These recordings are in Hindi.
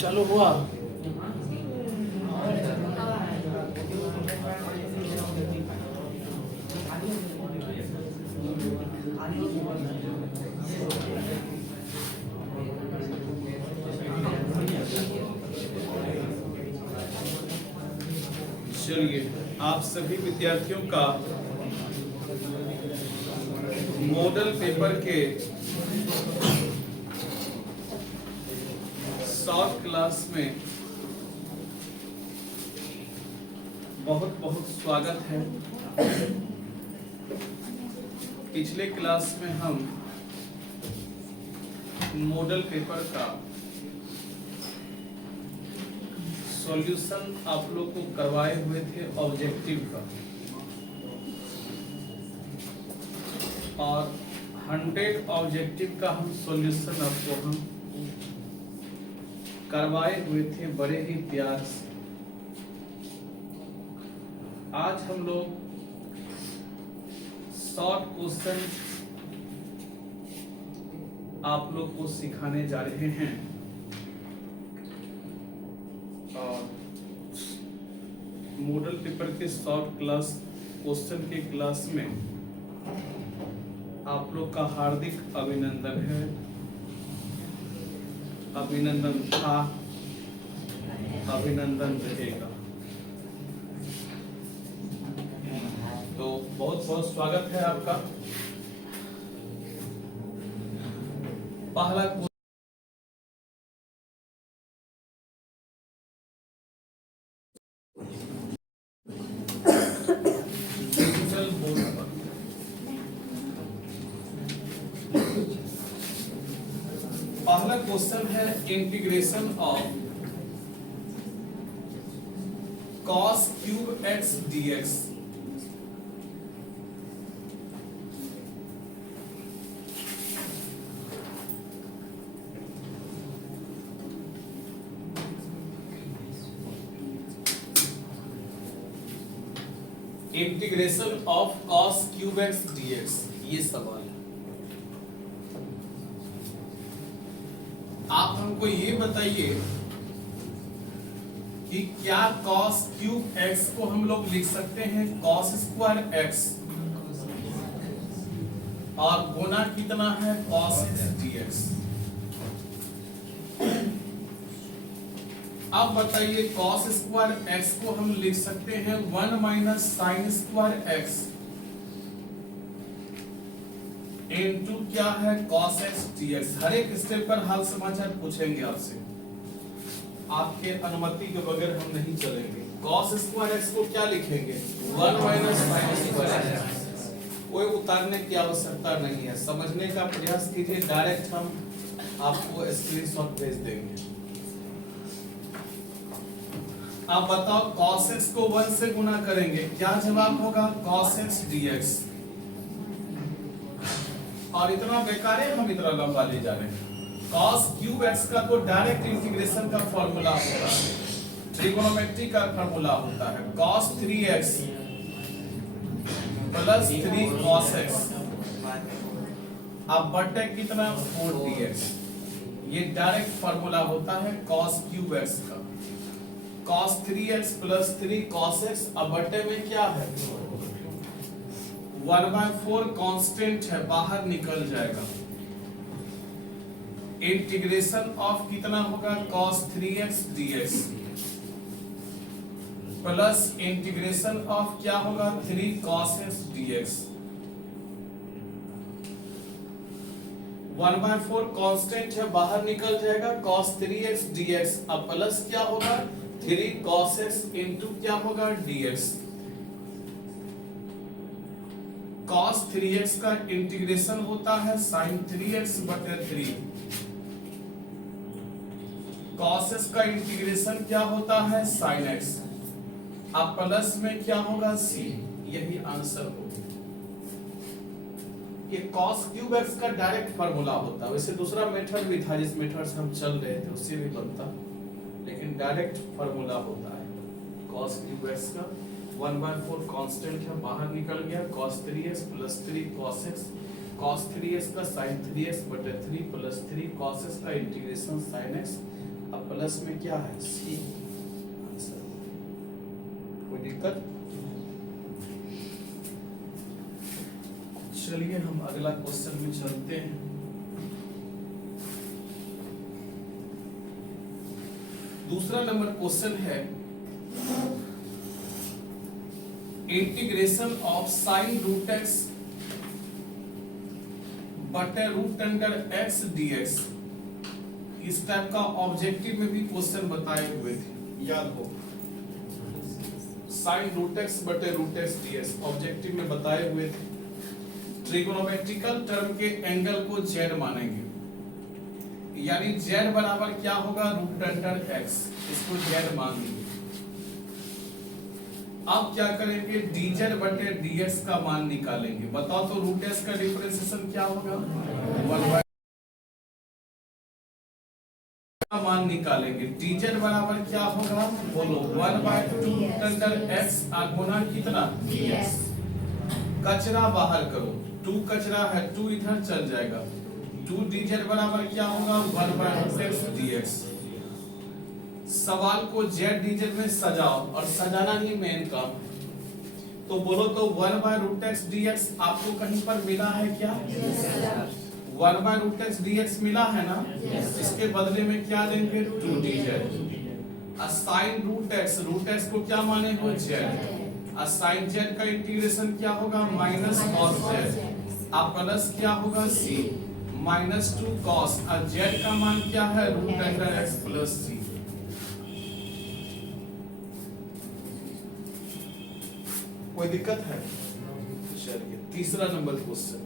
चालू हुआ। चलिए, आप सभी विद्यार्थियों का मॉडल पेपर के शॉर्ट क्लास में बहुत बहुत स्वागत है। पिछले क्लास में हम मॉडल पेपर का सॉल्यूशन आप लोग को करवाए हुए थे ऑब्जेक्टिव का, और 100 ऑब्जेक्टिव का हम सॉल्यूशन आपको हम करवाए हुए थे बड़े ही प्यार से। आज हम लोग शॉर्ट क्वेश्चन आप लोग को सिखाने जा रहे हैं, और मॉडल पेपर के शॉर्ट क्लास क्वेश्चन के क्लास में आप लोग का हार्दिक अभिनंदन है। अभिनंदन था, अभिनंदन रहेगा। तो बहुत बहुत स्वागत है आपका। पहला डिजिटल बोर्ड पर पहला क्वेश्चन है integration of cos cube x dx। Integration of cos cube x dx, ये सवाल है। आप हमको ये बताइए कि क्या cos क्यूब x को हम लोग लिख सकते हैं cos स्क्वायर x, और गुना कितना है cos x dx। अब बताइए cos स्क्वायर x को हम लिख सकते हैं 1 minus sine square x into क्या है cos x dx। हर एक स्टेप पर हाल समाचार पूछेंगे आपसे, आपके अनुमति के बगैर हम नहीं चलेंगे। cos स्क्वायर x को क्या लिखेंगे 1 माइनस साइन स्क्वायर x। कोई उतारने की आवश्यकता नहीं है, समझने का प्रयास कीजिए। डायरेक्ट हम आपको स्क्रीनशॉट भेज देंगे। आप बताओ cos x को 1 से गुना करेंगे, क्या जवाब होगा cos x dx। और इतना बेकार है, हम इतना लंबा ले जा रहे हैं। cos क्यूब x का तो डायरेक्ट इंटीग्रेशन का फॉर्मूला होता है, ट्रिगोनोमेट्री का फॉर्मूला होता है cos 3x plus 3 cos x, अब बटे कितना 4 dx। ये डायरेक्ट फॉर्मूला होता है cos क्यूब x का। cos 3x plus 3 cos x, अब बटे में क्या है 1/4 कांस्टेंट है, बाहर निकल जाएगा। इंटीग्रेशन ऑफ कितना होगा cos 3x dx plus integration of क्या होगा 3 cos x dx। 1/4 कांस्टेंट है, बाहर निकल जाएगा cos 3x dx, अब प्लस क्या होगा 3 cos x इंटू क्या होगा dx। cos 3x का इंटीग्रेशन होता है sin 3x बटे 3। cos x का इंटीग्रेशन क्या होता है sin x, अब प्लस में क्या होगा c। यही आंसर होगा। कि cos क्यूब x का डायरेक्ट फार्मूला होता है। वैसे दूसरा मेथड भी था जिस मेथड से हम चल रहे थे उससे भी बनता, लेकिन डायरेक्ट फार्मूला होता है cos क्यूब x का 1/4 कांस्टेंट है, बाहर निकल गया cos 3x plus 3 cos x, cos 3x का sin 3x बटे 3 plus 3 cos x का इंटीग्रेशन sin x, अब प्लस में क्या है c आंसर। कोई दिक्कत? चलिए हम अगला क्वेश्चन में चलते हैं। दूसरा नंबर क्वेश्चन है integration of sine root x बटे रूट अंडर एक्स डीएक्स। इस टाइप का ऑब्जेक्टिव में भी क्वेश्चन बताए हुए थे, याद हो। साइन रूट एक्स बटे रूट एक्स डीएक्स ऑब्जेक्टिव में बताए हुए थे। ट्रिगोनोमेट्रिकल टर्म के एंगल को z मानेंगे, यानी z बराबर क्या होगा रूट अंडर x, इसको z मान लेंगे। अब क्या करेंगे dz बटे dx का मान निकालेंगे। बताओ तो रूट x का डिफरेंशिएशन क्या होगा, 1/2 का मान निकालेंगे। dz बराबर क्या होगा बोलो, 1/2 रूट अंडर x गुना कितना dx। कचरा बाहर करो, 2 कचरा है 2 इधर चल जाएगा, 2 dz बराबर क्या होगा 1/x dx। सवाल को z dz में सजाओ और सजाना ही मेन काम है। तो बोलो तो 1/√x dx आपको कहीं पर मिला है क्या? 1/√x dx मिला है ना? इसके बदले में क्या देंगे 2 dz। साइन रूट x को क्या माने हो z, साइन z का इंटीग्रेशन क्या होगा माइनस कॉस z, अब प्लस क्या होगा c माइनस 2 कॉस, और z का मान क्या है root under x plus c। कोई दिक्कत है? चलिए तीसरा number question,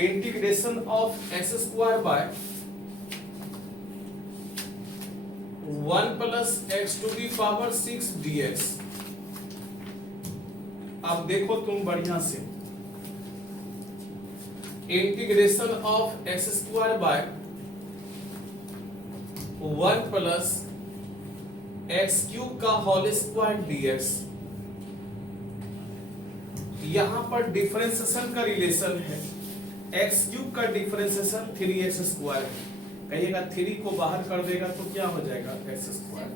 integration of x square by 1 plus x to the power 6 dx। अब देखो तुम बढ़िया से, integration of x square by 1 plus x cube का होल स्क्वायर dx। यहां पर डिफरेंशिएशन का रिलेशन है, x क्यूब का डिफरेंशिएशन 3x स्क्वायर है। कहिएगा 3 को बाहर कर देगा तो क्या हो जाएगा x स्क्वायर।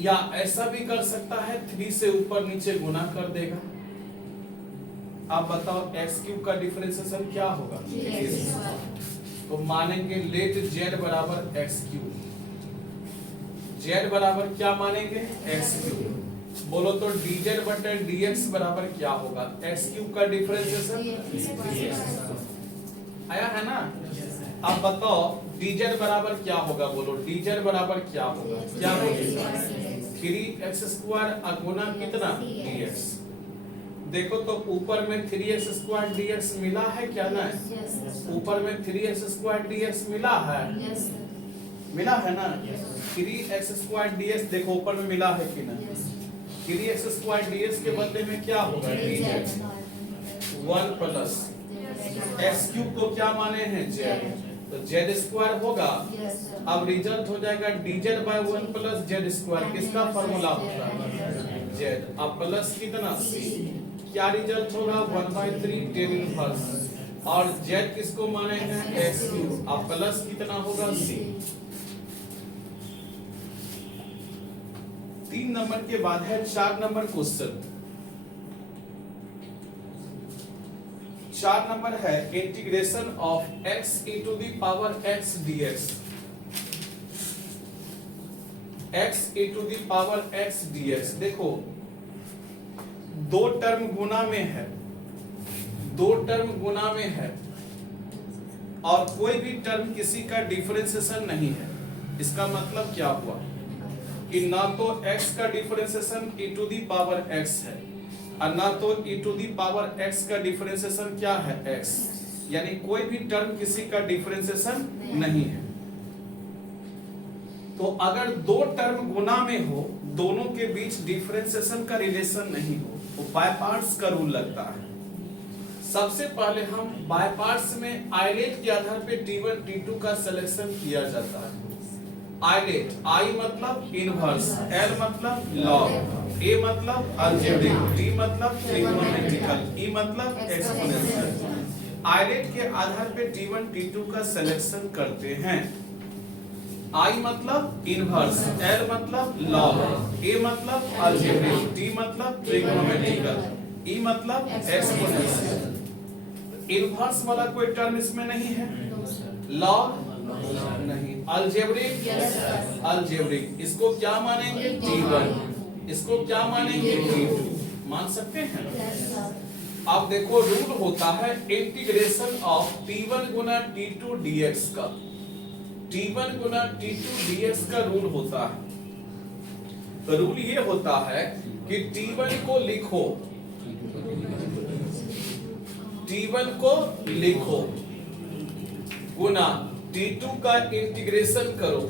या ऐसा भी कर सकता है 3 से ऊपर नीचे गुना कर देगा। आप बताओ x क्यूब का डिफरेंशिएशन क्या होगा, तो मानेंगे लेट z बराबर x क्यूब। z बराबर क्या मानेंगे x क्यूब। बोलो तो dz बटे dx बराबर क्या होगा, x क्यूब का डिफरेंशिएशन आया है ना। अब बताओ dz बराबर क्या होगा, बोलो dz बराबर क्या होगा, क्या होगा 3x स्क्वायर गुना कितना dx। देखो तो ऊपर में 3x स्क्वायर dx मिला है क्या ना, ऊपर में 3x स्क्वायर dx मिला है, मिला है ना। 3x स्क्वायर dx देखो ऊपर में मिला है कि ना, 3x स्क्वायर dx के बदले में क्या होगा dz 1 प्लस x क्यूब को क्या माने हैं z, तो z स्क्वायर होगा। अब रिजल्ट हो जाएगा dz by 1 plus z square, किसका फार्मूला होता है z, अब प्लस कितना c, क्या रिजल्ट होगा 1/3 tan इनवर्स, और z किसको माने हैं x क्यूब, अब प्लस कितना होगा c। 3 नंबर के बाद है 4 नंबर क्वेश्चन। 4 नंबर है integration of x into the power x dx। x into the power x dx देखो 2 टर्म गुना में है, 2 टर्म गुना में है और कोई भी टर्म किसी का डिफरेंशिएशन नहीं है। इसका मतलब क्या हुआ कि ना तो x का differentiation e to the power x है और ना तो e to the power x का डिफरेंशिएशन क्या है x, यानी कोई भी टर्म किसी का डिफरेंशिएशन नहीं है। तो अगर दो टर्म गुना में हो, दोनों के बीच डिफरेंशिएशन का रिलेशन नहीं हो, तो बाय पार्ट्स का रूल लगता है। सबसे पहले हम बाय पार्ट्स में आइलेट के आधार पे T1 T2 का सिलेक्शन किया जाता है। आइलेट, आई मतलब इनवर्स, एल मतलब लॉग, ए मतलब अलजेब्रिक, टी मतलब ट्रिग्नोमेट्रिकल, ई मतलब एक्सपोनेंशियल। आइलेट के आधार पे T1 T2 का सिलेक्शन करते हैं। आई मतलब इनवर्स, एल मतलब लॉग, ए मतलब अलजेब्रिक, टी मतलब ट्रिग्नोमेट्रिकल, ई मतलब एक्सपोनेंशियल। इनवर्स वाला कोई टर्म इसमें नहीं है, लॉग नहीं, अलजेब्रिक अलजेब्रिक, इसको क्या मानेंगे T1, इसको क्या मानेंगे T2, मान सकते हैं। अब देखो रूल होता है integration of T1 Guna T2 dx का, T1 गुना T2 dx का रूल होता है। तो रूल ये होता है कि T1 को लिखो, T1 को लिखो गुना T2 का इंटीग्रेशन करो।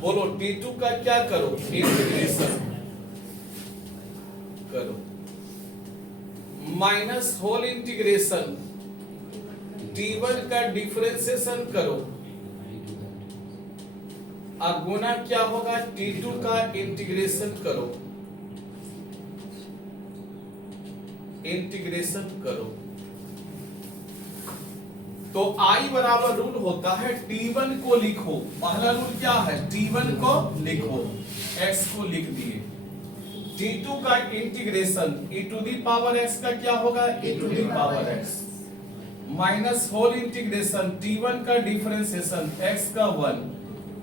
बोलो T2 का क्या करो, इंटीग्रेशन करो, माइनस होल इंटीग्रेशन T1 का डिफरेंशिएशन करो, अब गुना क्या होगा T2 का इंटीग्रेशन करो, इंटीग्रेशन करो। तो I बराबर रूल होता है T1 को लिखो, पहला रूल क्या है, T1 को लिखो, x को लिख दिए, T2 का integration e to the power x का क्या होगा, e to the power x, minus whole integration T1 का डिफरेंशिएशन x का 1,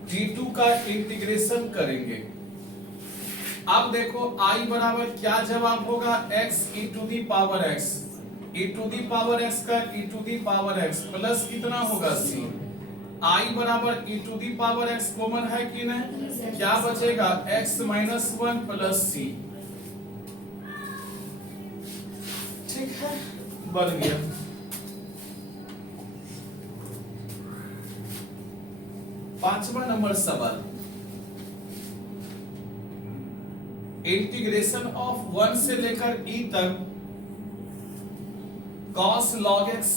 T2 का इंटीग्रेशन करेंगे। अब देखो I बराबर क्या जवाब होगा, x e to the power x, e to the power x का e to the power x plus कितना होगा c। I बराबर e to the power x common है कि नहीं, क्या बचेगा x माइनस 1 प्लस c। ठीक है, बन गया। पांचवा नंबर सवाल, इंटीग्रेशन ऑफ 1 से लेकर e तक cos log x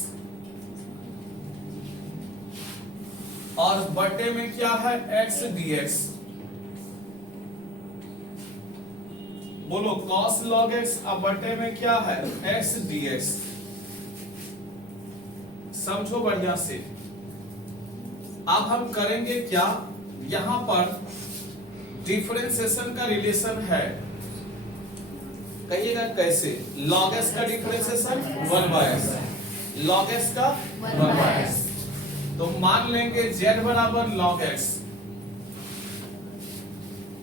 और बटे में क्या है x dx। बोलो cos log x और बटे में क्या है x dx। समझो बढ़िया से। अब हम करेंगे क्या, यहां पर डिफरेंशिएशन का रिलेशन है, कहिएगा कैसे, log s का डिफरेंशिएशन 1/x, log s का 1/x। तो मान लेंगे z बराबर log x।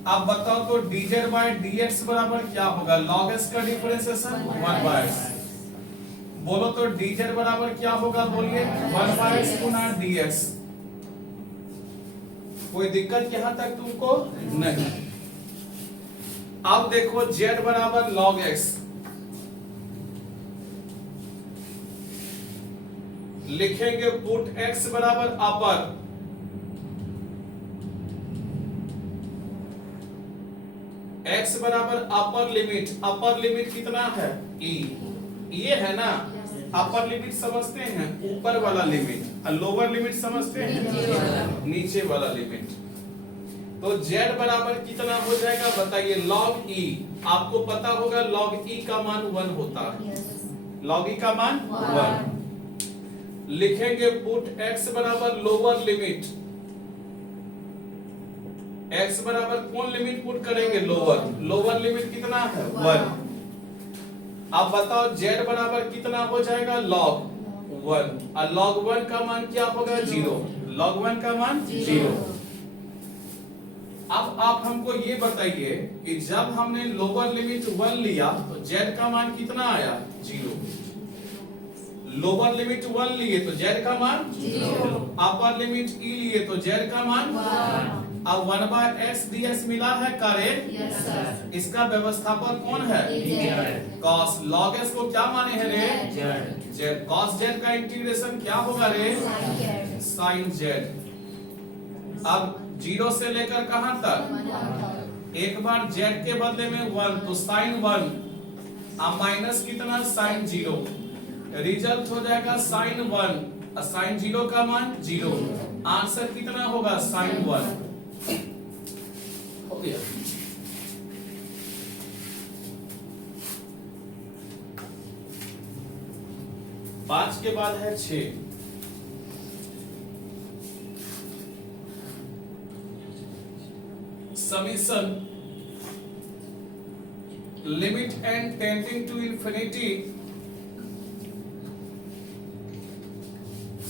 अब बताओ तो dz by dx बराबर क्या होगा, log s का डिफरेंशिएशन 1/x। बोलो तो dz बराबर क्या होगा, बोलिए 1/x गुना dx। कोई दिक्कत यहां तक तुमको नहीं। अब देखो z बराबर log x, लिखेंगे पुट x बराबर अपर, x बराबर अपर लिमिट, अपर लिमिट कितना है e, ये है ना, अपर लिमिट समझते हैं ऊपर वाला लिमिट, और लोअर लिमिट समझते हैं नीचे वाला लिमिट। तो z बराबर कितना हो जाएगा बताइए, log e, आपको पता होगा log e का मान 1 होता है, log e का मान 1। लिखेंगे पुट x बराबर लोअर लिमिट, x बराबर कौन लिमिट पुट करेंगे, लोअर, लोअर लिमिट कितना है 1। अब बताओ z बराबर कितना हो जाएगा, log 1, और log 1 का मान क्या होगा 0, log 1 का मान 0। अब आप हमको ये बताइए कि जब हमने लोअर लिमिट 1 लिया तो z का मान कितना आया 0, लोअर लिमिट 1 लिए तो z का मान 0, अपर लिमिट e लिए तो z का मान 1। अब 1/x ds मिला है करेक्ट, यस सर। इसका व्यवस्थापक कौन है, cos log s को क्या माने हैं रे, z, cos z का इंटीग्रेशन क्या होगा रे, sin z। अब जीरो से लेकर कहां तक? एक बार जेड के बदले में 1 तो साइन 1 अब माइनस कितना? साइन 0। रिजल्ट हो जाएगा साइन 1 साइन 0 का मान 0। आंसर कितना होगा? साइन 1 हो गया। पांच के बाद है 6। Summation limit n tending to infinity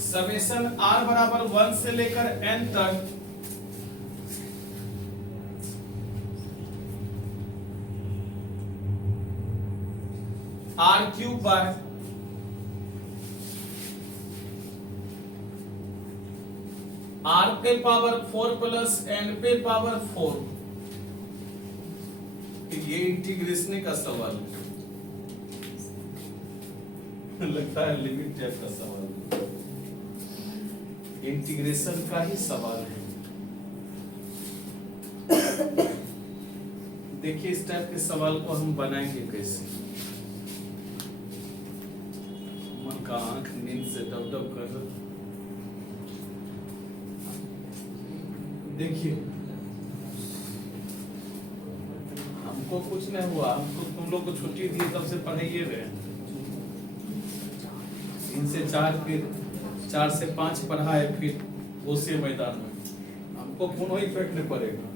summation r बराबर 1 से लेकर n तक r क्यूब बाय r पे पावर 4 प्लस n पे पावर 4। ये इंटीग्रेशन का सवाल लगता है, लिमिट टाइप का सवाल, इंटीग्रेशन का ही सवाल है। देखिए इस टाइप के सवाल को हम बनाएंगे कैसे। मन का आंख नींद से डब डब कर रहा। देखिए हमको कुछ नहीं हुआ, हमको तुम लोग को छुट्टी दी तब से पढ़ाइए रहे। 3 से 4 फिर 4 से 5 पढ़ाए, फिर उसी मैदान में हमको कोनो इफेक्ट नहीं पड़ेगा।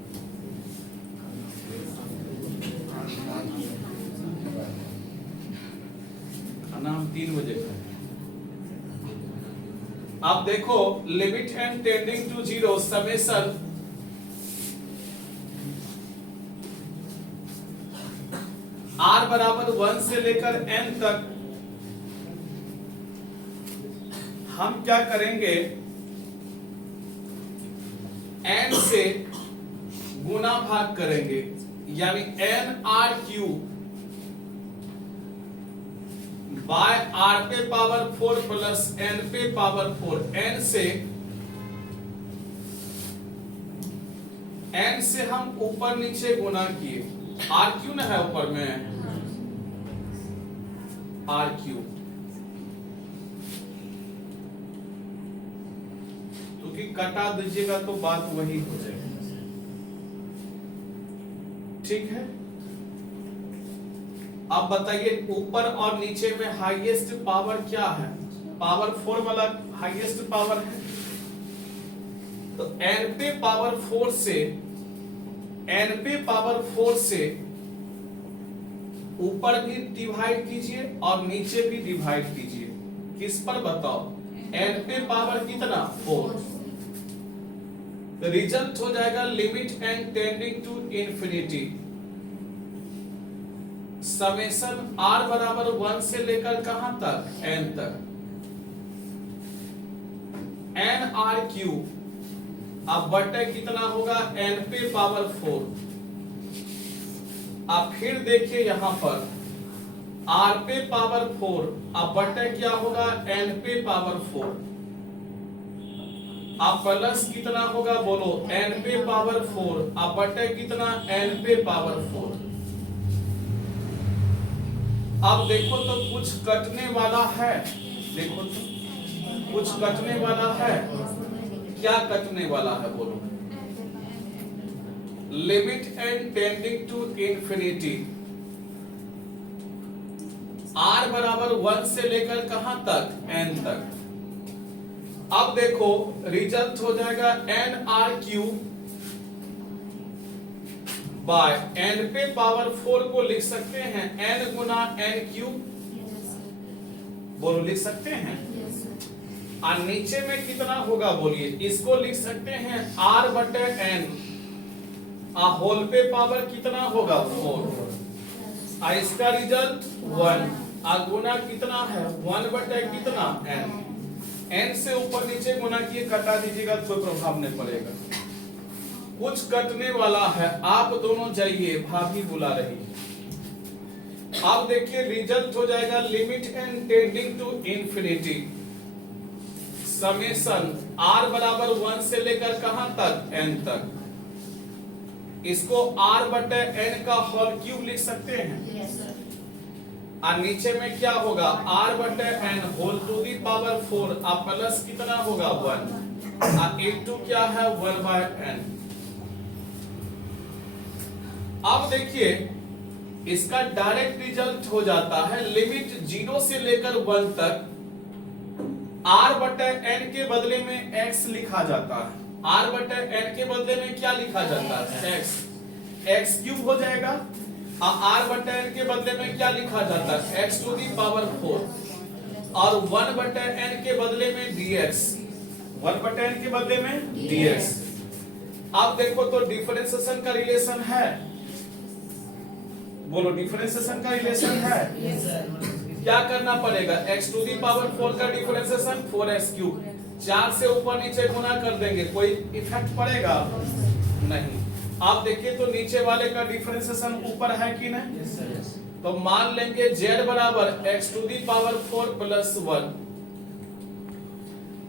खाना हम 3 बजे खाए। अब देखो लिमिट एंड टेंडिंग टू 0 समेशन r बराबर 1 से लेकर n तक हम क्या करेंगे? n से गुना भाग करेंगे, यानी n r cube by r पे पावर 4 प्लस n पे पावर 4। n से हम ऊपर नीचे गुना किए, r क्यू ना है ऊपर में, r क्यूब, क्योंकि कटा दीजिएगा तो बात वही हो जाएगी। ठीक है, अब बताइए ऊपर और नीचे में हाईएस्ट पावर क्या है? पावर 4 वाला हाईएस्ट पावर है, तो n पे पावर 4 से n पे पावर 4 से ऊपर भी डिवाइड कीजिए और नीचे भी डिवाइड कीजिए। किस पर बताओ? n पे पावर कितना? 4। तो रिजल्ट हो जाएगा limit n tending to infinity summation r बराबर 1 से लेकर कहां तक? n तक n r क्यूब अब बटे कितना होगा? n पे पावर 4। अब फिर देखिए यहां पर r पे पावर 4 अब बटे क्या होगा? n पे पावर 4। अब प्लस कितना होगा बोलो? n पे पावर 4 अब बटे कितना? n पे पावर 4। अब देखो तो कुछ कटने वाला है, देखो तो कुछ कटने वाला है। क्या कटने वाला है बोलो? Limit n tending to infinity r बराबर 1 से लेकर कहां तक? n तक। अब देखो रिजल्ट हो जाएगा n r cube bye n पे पावर 4 को लिख सकते हैं n गुना n क्यूब, बोलो लिख सकते हैं। और नीचे में कितना होगा बोलिए? इसको लिख सकते हैं r बटे n होल पे पावर कितना होगा? 4। और इसका रिजल्ट 1 गुना कितना है? 1 बटे कितना? n। n से ऊपर नीचे गुना किए, कटा दीजिएगा कोई प्रभाव नहीं पड़ेगा। कुछ कटने वाला है, आप दोनों जाइए, भाभी बुला रही है। अब देखिए रिजल्ट हो जाएगा limit n tending to infinity summation r बराबर 1 से लेकर कहां तक n तक, इसको r बटे n का होल क्यूब लिख सकते हैं। और नीचे में क्या होगा, r बटे n whole to the power 4 और प्लस कितना होगा 1 और इनटू क्या है 1 बाय n। अब देखिए इसका डायरेक्ट रिजल्ट हो जाता है लिमिट 0 से लेकर 1 तक r बटे n के बदले में x लिखा जाता है। r बटे n के बदले में क्या लिखा जाता है x, x क्यूब हो जाएगा। r बटे n के बदले में क्या लिखा जाता है x टू दी पावर 4 और 1 बटे n के बदले में dx, 1 बटे n के बदले में dx। अब देखो तो डिफरेंशिएशन का रिलेशन है, बोलो डिफरेंशिएशन का रिलेशन है। क्या करना पड़ेगा, x टू दी पावर 4 का डिफरेंशिएशन 4x क्यूब, 4 से ऊपर नीचे गुना कर देंगे, कोई इफेक्ट पड़ेगा नहीं। आप देखिए तो नीचे वाले का डिफरेंशिएशन ऊपर है कि नहीं, तो मान लेंगे z बराबर x to the power 4 plus 1।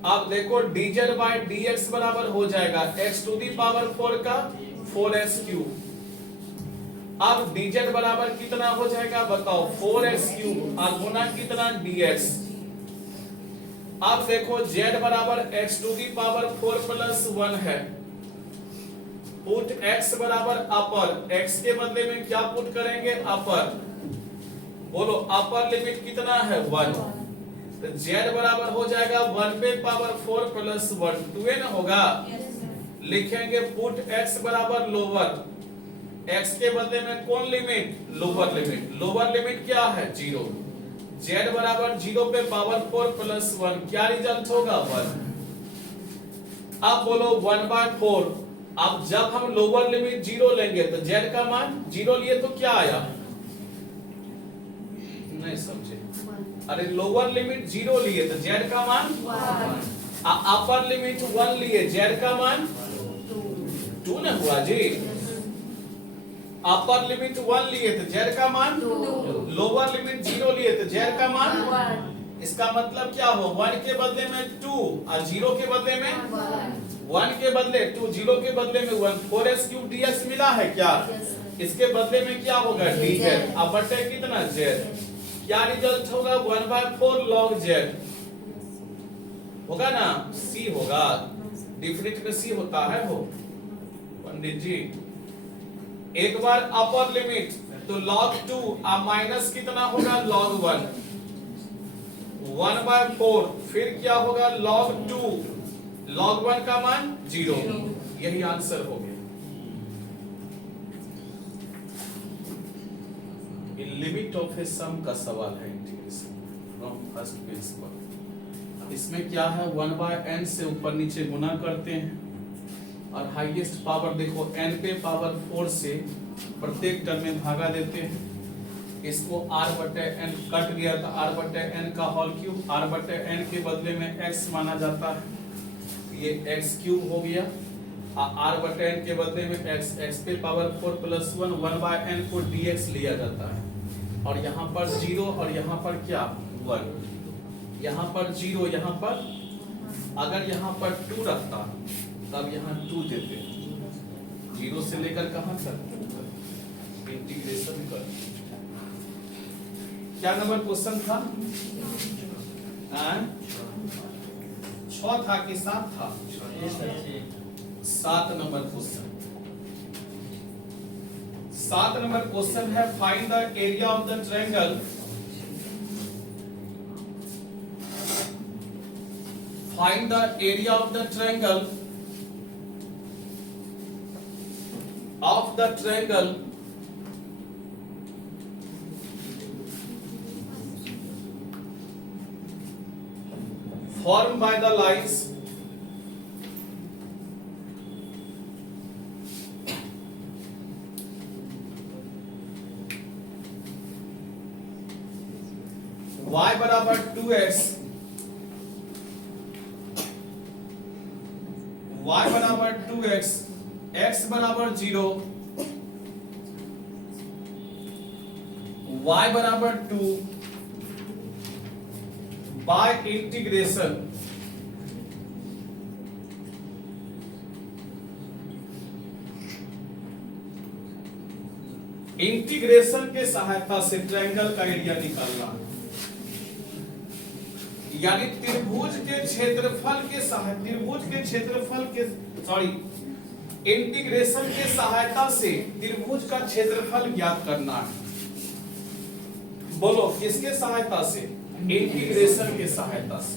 अब देखो dz बाय dx बराबर हो जाएगा x टू दी पावर 4 का 4x क्यूब। अब dz बराबर कितना हो जाएगा बताओ 4x क्यूब और गुना कितना dx। अब देखो z बराबर x to the power 4 plus 1 है, पुट x बराबर अपर, x के बदले में क्या पुट करेंगे अपर, बोलो अपर लिमिट कितना है 1, तो z बराबर हो जाएगा 1 पे पावर 4 प्लस 1 2n होगा। लिखेंगे पुट x बराबर लोअर, x के बदले में कौन limit lower limit, lower limit क्या है 0, z बराबर 0 पे पावर 4 प्लस 1 क्या रिजल्ट होगा 1। अब बोलो 1 बाय 4, अब जब हम लोअर लिमिट 0 लेंगे तो z का मान 0 लिए तो क्या आया, नहीं समझे, अरे लोअर लिमिट 0 लिए तो z का मान 1, अपर लिमिट 1 लिए z का मान 2 ना हुआ जी। अपर लिमिट 1 लिए तो z का मान 2, लोअर लिमिट 0 लिए तो z का मान 1। इसका मतलब क्या हो 1 के बदले में 2 और 0 के बदले में 1 के बदले 2 0 के बदले में 1 4x क्यूब dx मिला है क्या, इसके बदले में क्या होगा dz अब बटे कितना z, क्या रिजल्ट होगा 1 बाय 4 log z होगा ना, c होगा, डिफिनिट में c होता है हो पंडित जी। एक बार अपर लिमिट तो log 2 और माइनस कितना होगा log 1 बाय 4, फिर क्या होगा log 2 log 1 का मान 0, यही आंसर हो गया। लिमिट ऑफ ए सम का सवाल है इंटीग्रेशन फ्रॉम फर्स्ट प्रिंसिपल। इसमें क्या है 1 बाय n से ऊपर नीचे गुना करते हैं और हाईएस्ट पावर देखो n पे पावर 4 से प्रत्येक टर्म में भागा देते हैं। इसको r बटे n कट गया था, r बटे n का होल क्यूब, r बटे n के बदले में x माना जाता है, ये x क्यूब हो गया, r बटे n के बदले में x, x पे पावर 4 प्लस 1 1 बाय n को dx लिया जाता है और यहाँ पर 0 और यहाँ पर क्या 1, यहाँ पर 0, यहाँ पर अगर यहाँ पर 2 रखता तब यहाँ 2 देते, 0 से लेकर कहां तक इंटीग्रेशन कर। क्या नंबर क्वेश्चन था 6 था कि 7 था, 7 नंबर क्वेश्चन। 7 नंबर क्वेश्चन है find the area of the triangle find the area of the triangle formed by the lines y बराबर 2x, y बराबर 2x, x बराबर 0, y बराबर 2 बाय इंटीग्रेशन इंटीग्रेशन के सहायता से ट्रायंगल का एरिया निकालना है, यानी त्रिभुज के क्षेत्रफल के इंटीग्रेशन के सहायता से त्रिभुज का क्षेत्रफल ज्ञात करना है। बोलो किसके सहायता से? इंटीग्रेशन के सहायता से।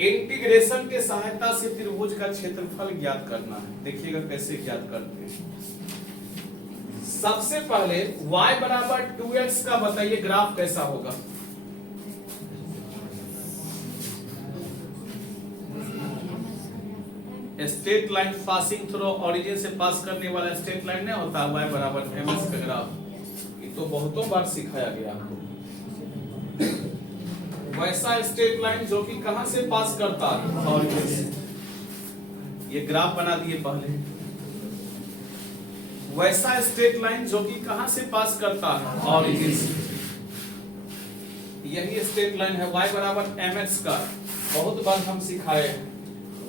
इंटीग्रेशन के सहायता से त्रिभुज का क्षेत्रफल ज्ञात करना है। देखिएगा कैसे ज्ञात करते हैं। सबसे पहले y बराबर 2x का बताइए ग्राफ कैसा होगा? Straight line passing through origin से पास करने वाला स्ट्रेट लाइन नहीं होता, y बराबर mx का ग्राफ। ये तो बहुतों बार सिखाया गया आपको। वैसा स्ट्रेट लाइन जो कि कहां से पास करता है? ओरिजिन से। ये ग्राफ बना दिए पहले। वैसा स्ट्रेट लाइन जो कि कहां से पास करता है? ओरिजिन से। यही स्ट्रेट लाइन है y बराबर mx का। बहुत बार हम सिखाए हैं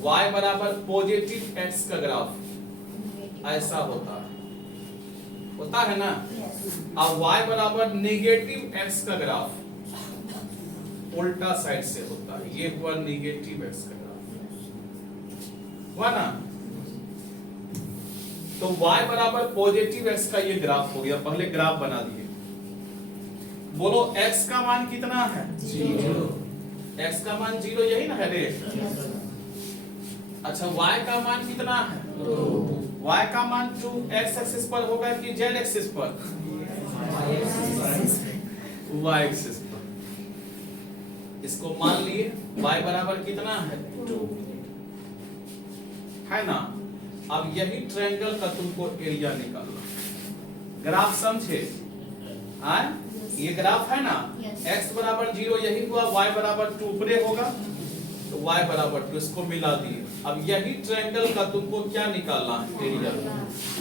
y बराबर पॉजिटिव x का ग्राफ ऐसा होता है ना। अब y बराबर नेगेटिव x का ग्राफ उल्टा साइड से होता है। ये हुआ नेगेटिव x का ग्राफ हुआ ना। तो y बराबर पॉजिटिव x का ये ग्राफ हो गया। पहले ग्राफ बना दिए। बोलो x का मान कितना है? 0। x का मान 0 यही ना है रे। अच्छा y का मान कितना है? 2। y का मान 2 x एक्सिस पर होगा कि z एक्सिस पर? y एक्सिस पर। इसको मान लिए y बराबर कितना है? 2 है ना। अब यही ट्रायंगल का तुमको एरिया निकालना। ग्राफ समझे? ये ग्राफ है ना। x बराबर 0 यही हुआ, y बराबर 2 ऊपरे होगा तो y बराबर 2 इसको मिला दिए। अब यही ट्रायंगल का तुमको क्या निकालना है? एरिया।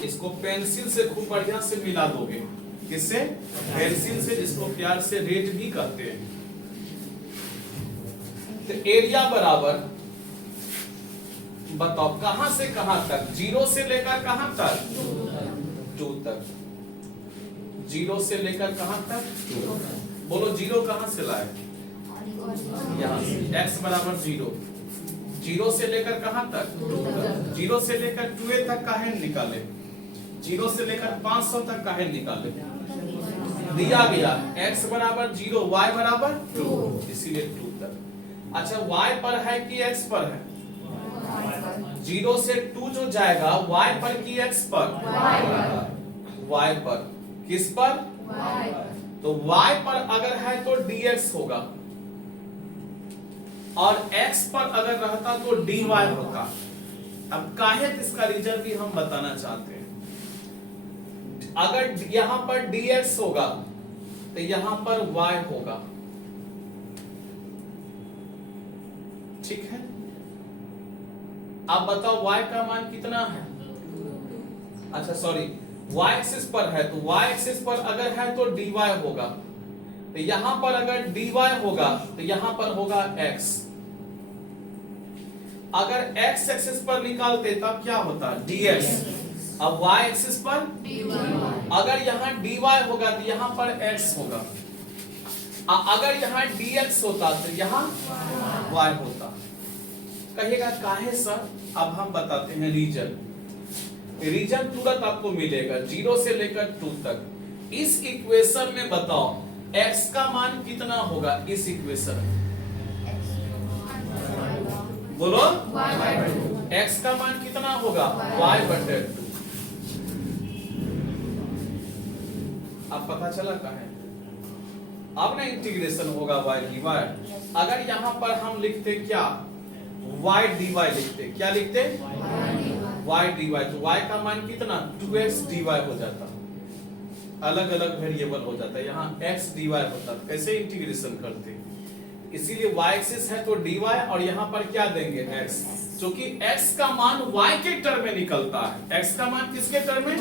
इसको पेंसिल से खूब बढ़िया से मिला दोगे। किससे? पेंसिल से, जिसको प्यार से रेट भी कहते हैं। तो एरिया बराबर बताओ कहां से कहां तक? 0 से लेकर कहां तक? 2 तक। 0 से लेकर कहां तक? 2 तक। बोलो 0 कहां से लाए? यहाँ से। x बराबर 0। 0 से लेकर कहां तक? 2 तक। 0 से लेकर 2a तक काहे निकाले? 0 से लेकर 500 तक काहे निकाले? दिया गया x बराबर 0, y बराबर 2, इसीलिए 2 तक। अच्छा y पर है कि x पर है? 0 से 2 जो जाएगा y पर कि x पर? y पर। किस पर? तो y पर अगर है तो dx होगा और x पर अगर रहता तो dy होता। अब काहे इसका रीजन भी हम बताना चाहते हैं। अगर यहां पर dx होगा तो यहां पर y होगा। ठीक है। अब बताओ y का मान कितना है? अच्छा सॉरी, y एक्सिस पर है तो y एक्सिस पर अगर है तो dy होगा। तो यहां पर अगर dy होगा तो यहां पर होगा x। अगर x एक्सिस पर निकालते तब क्या होता? dx। अब y एक्सिस पर dy। अगर यहां dy होगा तो यहां पर x होगा। अगर यहां dx होता तो यहां y होता। कहिएगा काहे सर? अब हम बताते हैं रीजन। रीजन तुरंत आपको मिलेगा 0 से लेकर 2 तक। इस इक्वेशन में बताओ x का मान कितना होगा? इस इक्वेशन में बोलो x का मान कितना होगा? y/2। अब पता चला कहां है? अब ना इंटीग्रेशन होगा y की y। अगर यहां पर हम लिखते क्या? y dy लिखते। क्या लिखते? y dy। तो y का मान कितना? 2x dy हो जाता। अलग अलग वेरिएबल हो जाता है। यहाँ x dy होता। कैसे इंटीग्रेशन करते? इसीलिए y एक्सिस है तो dy और यहाँ पर क्या देंगे? x। क्योंकि x का मान y के टर्म में निकलता है। x का मान किसके टर्म में?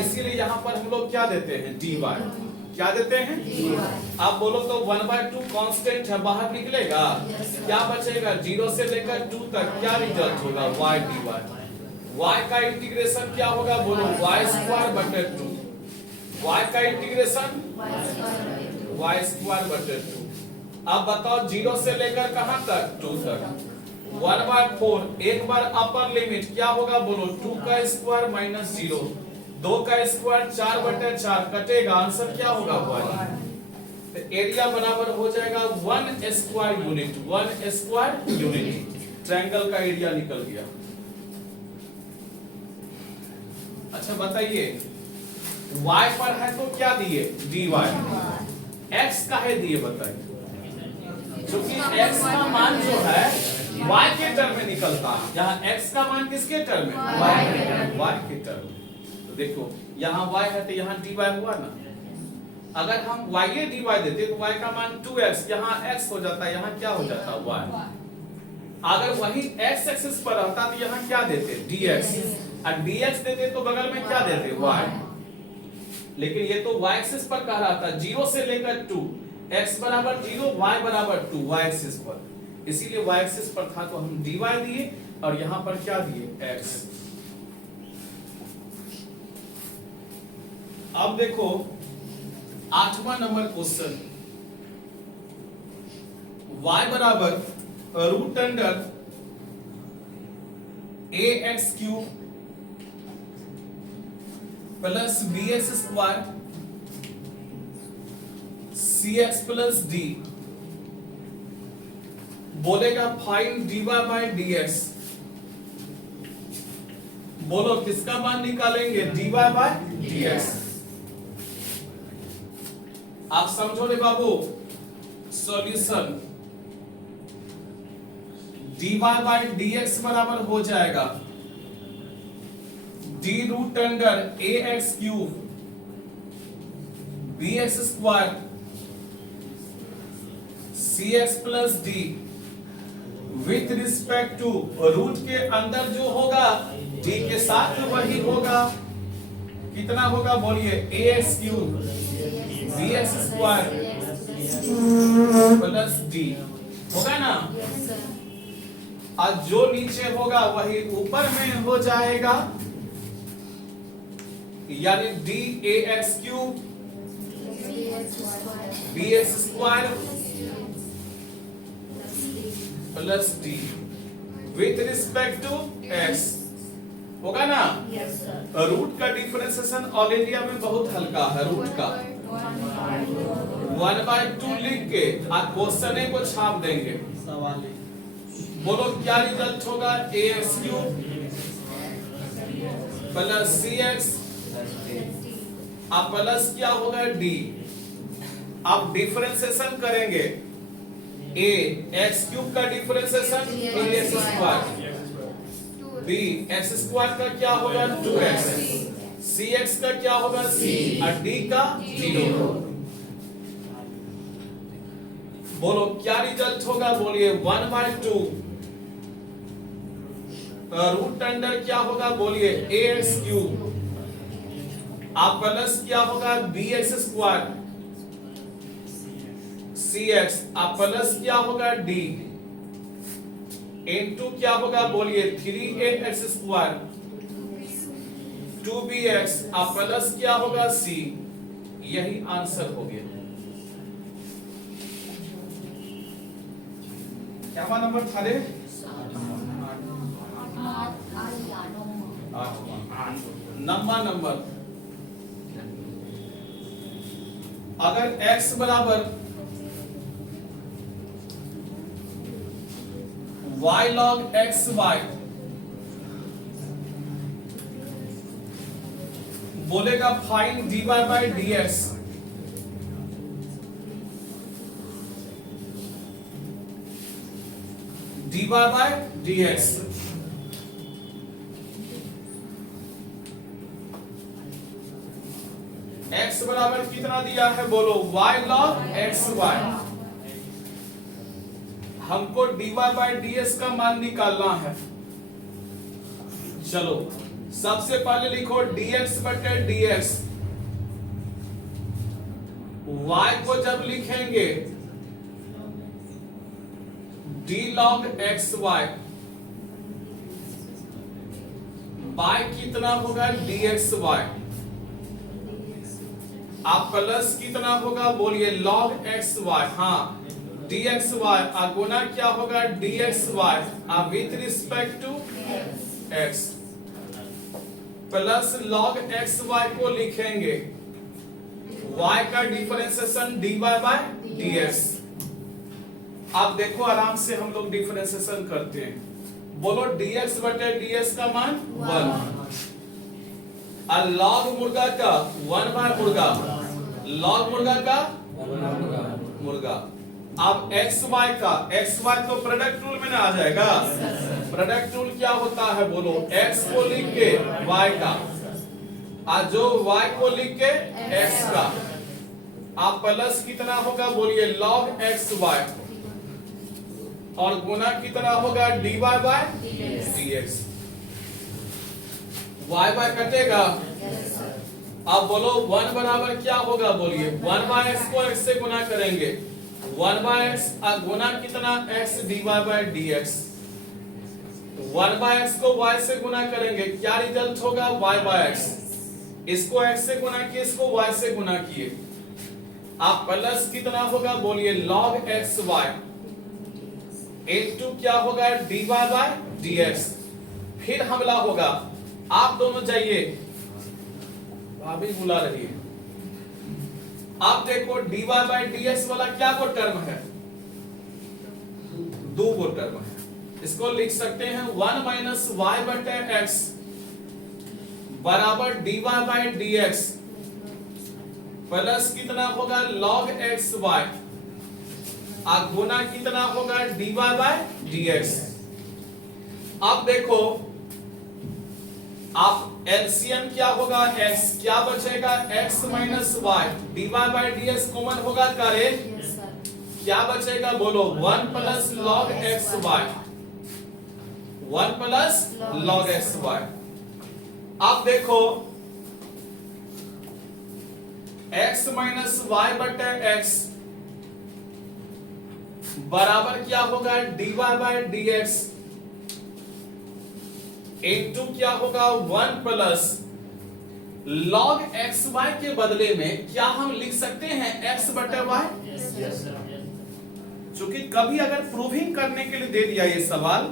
इसीलिए यहाँ पर हम लोग क्या देते हैं? dy। क्या देते हैं? आप बोलो तो 1/2 कांस्टेंट है, बाहर निकलेगा। क्या बचेगा? 0 से लेकर 2 तक क्या रिजल्ट होगा? y dy। y का इंटीग्रेशन क्या होगा? बोलो y²/2। y का इंटीग्रेशन y स्क्वायर बटे 2। अब बताओ 0 से लेकर कहां तक 2 तक 1/4 एक बार अपर लिमिट क्या होगा बोलो 2 का स्क्वायर माइनस 0 2 का स्क्वायर 4/4 कटेगा आंसर क्या होगा 1। तो एरिया बराबर हो जाएगा 1 square unit 1 square unit triangle का एरिया निकल गया। अच्छा बताइए y पर है तो क्या दिए dy x का है दिए बताइए क्योंकि x का मान जो है y के टर्म में निकलता है। यहाँ x का मान किसके टर्म में y के टर्म में। तो देखो यहाँ y है तो यहाँ dy हुआ ना। अगर हम y dy देते तो y का मान 2x यहाँ x हो जाता है यहाँ क्या हो जाता y। अगर वही x एक्सिस पर रहता तो यहाँ क्या देते dx और dx देते तो बगल में क्या देते y। लेकिन ये तो y एक्सिस पर कह रहा था 0 से लेकर 2 x बराबर 0 y बराबर 2 y एक्सिस पर इसीलिए y एक्सिस पर था तो हम dy दिए और यहां पर क्या दिए x। अब देखो 8वां नंबर क्वेश्चन y बराबर root under ax cube plus bx square cx plus d बोलेगा फाइंड dy बाय dx। बोलो किसका मान निकालेंगे dy बाय dx। आप समझो रे बाबू सॉल्यूशन dy बाय dx बराबर हो जाएगा d root under ax cube bx square cx plus d with respect to root के अंदर जो होगा d के साथ वही होगा कितना होगा बोलिए ax cube bx square plus d होगा ना। और जो नीचे होगा वही ऊपर में हो जाएगा यानी dax cube bx square plus d with respect to x होगा ना। रूट का डिफरेंशिएशन ऑल इंडिया में बहुत हल्का है रूट का 1/2 लिख के आप क्वेश्चन को छाप देंगे। बोलो क्या रिजल्ट होगा ax क्यूब प्लस cx अब प्लस क्या होगा d। अब डिफरेंशिएशन करेंगे a x क्यूब का differentiation x square b x square का क्या होगा 2x cx का क्या होगा c और d का 0। बोलो क्या रिजल्ट होगा बोलिए 1/2 रूट अंडर क्या होगा बोलिए ax क्यूब आप प्लस क्या होगा bx स्क्वायर cx आप प्लस क्या होगा d इनटू क्या होगा बोलिए 3ax स्क्वायर 2bx आप प्लस क्या होगा c। यही आंसर हो गया। क्या नंबर था रे नंबर अगर x बराबर y log xy बोलेगा find dy by dx। dy by dx x बराबर कितना दिया है बोलो y log xy। हमको dy बाय ds का मान निकालना है। चलो सबसे पहले लिखो dx बटे dx। y को जब लिखेंगे d log xy y कितना होगा dxy आप प्लस कितना होगा बोलिए log एक्स वाई, हाँ dx y गुना क्या होगा dx y with respect to x plus log x y को लिखेंगे y का डिफरेंशिएशन dy बाय dx। आप देखो आराम से हम लोग डिफरेंशिएशन करते हैं, बोलो dx बटे ds का मान 1 और log मुर्गा का 1 बाय मुर्गा, log मुर्गा का मुर्गा। अब एक्स वाई का, एक्स वाई तो प्रोडक्ट रूल में ना आ जाएगा, प्रोडक्ट रूल क्या होता है बोलो, एक्स को लिख के वाई का और जो वाई को लिख के एक्स का। आप प्लस कितना होगा बोलिए log एक्स वाई और गुना कितना होगा dy by dx। y by कटेगा, अब बोलो 1 बराबर क्या होगा बोलिए 1 बाय x को x से गुना करेंगे 1 बाय x गुना कितना x dy by dx। 1 by x को y से गुना करेंगे क्या रिजल्ट होगा y बाय x, इसको x से गुना किए इसको y से गुना किए। आप प्लस कितना होगा बोलिए log x y इनटू क्या होगा dy बाय dx। फिर हमला होगा, आप दोनों जाइए, भाभी बुला रही है। आप देखो dy बाय dx वाला क्या को टर्म है, 2 को टर्म है, इसको लिख सकते हैं 1 माइनस y बटे x बराबर dy बाय dx प्लस कितना होगा log x y गुना कितना होगा dy बाय dx। अब देखो आप एलसीएम क्या होगा x, क्या बचेगा x minus y dy by dx common होगा करे, क्या बचेगा बोलो 1 plus log x y, 1 plus log x y। अब देखो x माइनस वाई बटे x बराबर क्या होगा dy बाय dx इनटू क्या होगा 1 प्लस log एक्स वाई के बदले में क्या हम लिख सकते हैं x बटे y। चूंकि कभी अगर प्रूविंग करने के लिए दे दिया ये सवाल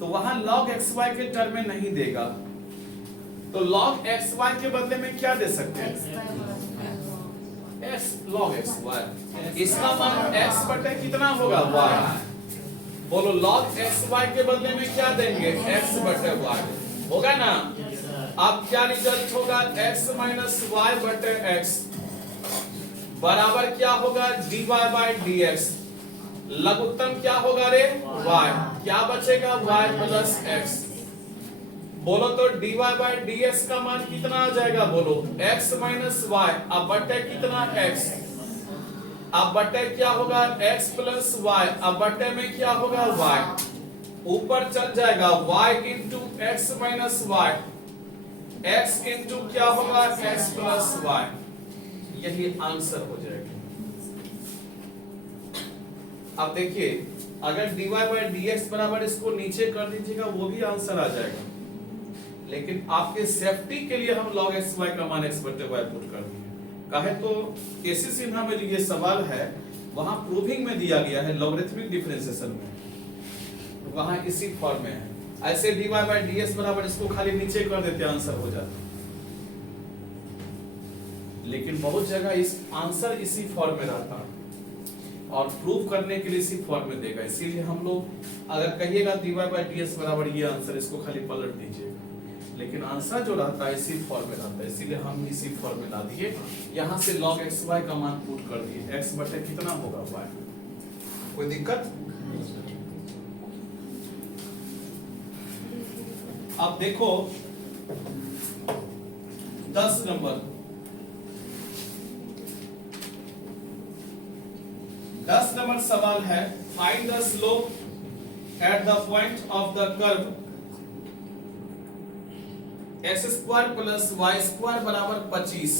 तो वहां log एक्स वाई के टर्म में नहीं देगा, तो log एक्स वाई के बदले में क्या दे सकते हैं x log एक्स वाई, इसका मान x बटे कितना होगा y। बोलो log एक्स वाई के बदले में क्या देंगे x बटे y होगा ना। अब क्या रिजल्ट होगा x माइनस वाई बटे x बराबर क्या होगा dy बाय dx, लघुत्तम क्या होगा रे y, क्या बचेगा y प्लस x। बोलो तो dy बाय dx का मान कितना आ जाएगा बोलो x माइनस वाई अब बटे कितना x, अब बटे क्या होगा x प्लस y, अब बटे में क्या होगा y, ऊपर चल जाएगा y into x minus y, x into क्या होगा x प्लस y, यही आंसर हो जाएगा। अब देखिए अगर dy बाय dx बराबर इसको नीचे कर दीजिएगा वो भी आंसर आ जाएगा, लेकिन आपके सेफ्टी के लिए हम log एक्स वाई का मान x बटे y पुट कर दिए। कहे तो केसी सिन्हा में जो ये सवाल है वहां प्रूविंग में दिया गया है लॉगरिथमिक डिफरेंशिएशन में, वहां इसी फॉर्म में है। ऐसे dy बाय dx बराबर इसको खाली नीचे कर देते आंसर हो जाता, लेकिन बहुत जगह इस आंसर इसी फॉर्म में रहता और प्रूव करने के लिए इसी फॉर्म में देगा। इसीलिए हम लोग अगर कहिएगा dy बाय dx बराबर ये आंसर, इसको खाली पलट दीजिएगा, लेकिन आंसर जो रहता है इसी फॉर्म में रहता है, इसीलिए हम इसी फॉर्म में ला दिए। यहां से log एक्स वाई का मान पुट कर दिए, x बटे कितना होगा y, कोई दिक्कत। अब देखो 10 नंबर, 10 नंबर सवाल है find the slope at the point of the curve x square plus y square बराबर 25।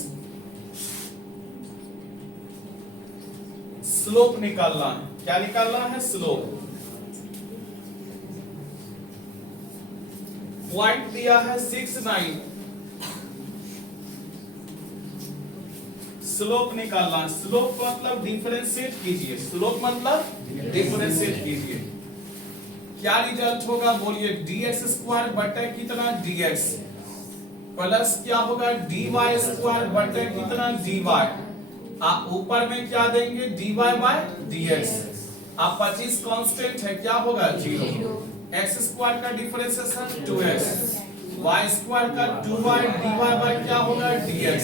स्लोप निकालना है, क्या निकालना है स्लोप। पॉइंट दिया है 6 9, स्लोप निकालना। स्लोप मतलब डिफरेंशिएट कीजिए, स्लोप मतलब डिफरेंशिएट कीजिए। क्या रिजल्ट होगा बोलिए, dx स्क्वायर बटे कितना dx प्लस क्या होगा dy स्क्वायर बटे कितना dy। आप ऊपर में क्या देंगे dy बाय dx। आप 25 कांस्टेंट है, क्या होगा 0। x स्क्वायर का डिफरेंशिएशन 2x, y स्क्वायर का 2y, dy बाय क्या होगा dx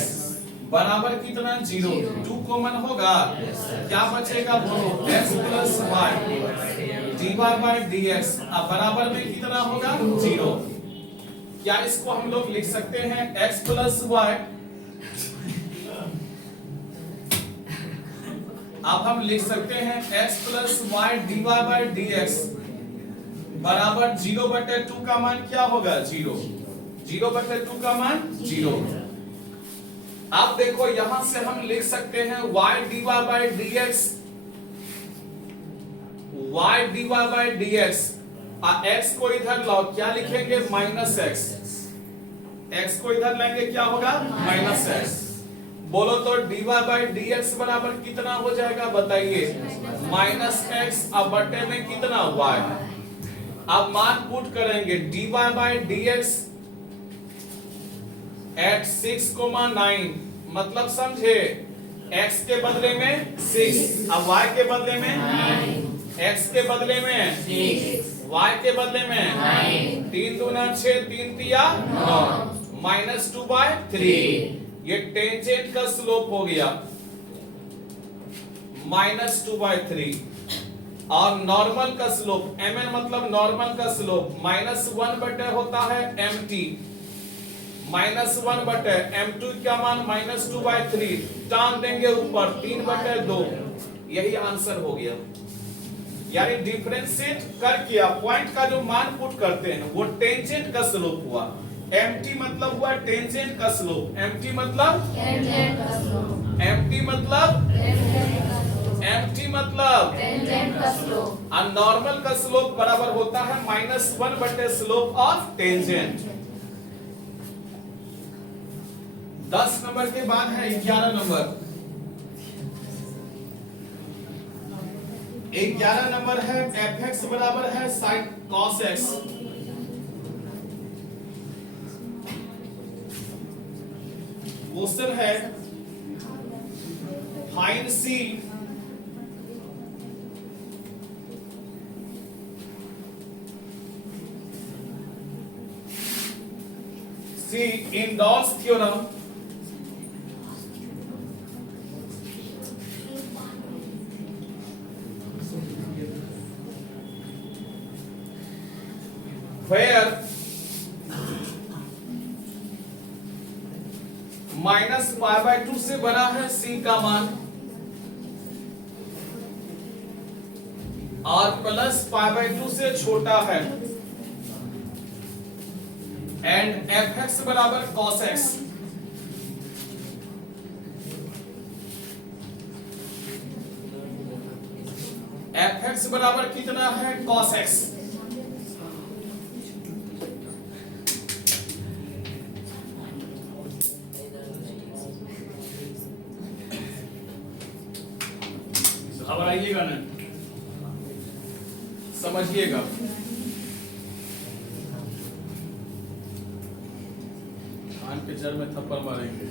बराबर कितना 0। 2 कॉमन होगा, क्या बचेगा बोलो x plus y dy by dx। अब बराबर में कितना होगा 0। क्या इसको हम लोग लिख सकते हैं x प्लस y, अब हम लिख सकते हैं x plus y dy by dx बराबर 0 बटे 2 का मान क्या होगा 0। 0 बटे 2 का मान 0। अब देखो यहां से हम लिख सकते हैं y dy by dx, y dy by dx x को इधर लाओ, क्या लिखेंगे माइनस x को इधर लेंगे क्या होगा माइनस x। बोलो तो dy बाय dx बराबर कितना हो जाएगा बताइए माइनस x, अब बटे में कितना y। अब मान पुट करेंगे dy बाय dx एट 6,9 मतलब समझे x के बदले में 6, अब y के बदले में x के बदले में 6, y के बदले में 3 दूना 6, 3 तिया 9 माइनस 2 बाय 3। ये टेंजेंट का स्लोप हो गया माइनस 2 बाय 3। और नॉर्मल का स्लोप mn मतलब नॉर्मल का स्लोप माइनस 1 बटे होता है mt, माइनस 1 बटे m2 क्या मान माइनस 2 बाय 3, टान देंगे ऊपर 3 बटे 2। यही आंसर हो गया। यानी डिफरेंशिएट करके आप पॉइंट का जो मान पुट करते हैं वो टेंजेंट का स्लोप हुआ। mt मतलब हुआ टेंजेंट का स्लोप, mt मतलब टेंजेंट का स्लोप, mt मतलब mt मतलब टेंजेंट का स्लोप। और नॉर्मल का स्लोप बराबर होता है माइनस 1 बटे स्लोप ऑफ टेंजेंट। 10 नंबर के बाद है 11 नंबर। 11 नंबर है fx बराबर है sin cos x। क्वेश्चन है find c in Gauss theorem where minus pi by 2 से बड़ा है c का मान और प्लस पाई बाय 2 से छोटा है एंड fx बराबर cos x। fx बराबर कितना है cos x। घबराइएगा नहीं, समझिएगा। कान के जड़ में थप्पड़ मारेंगे।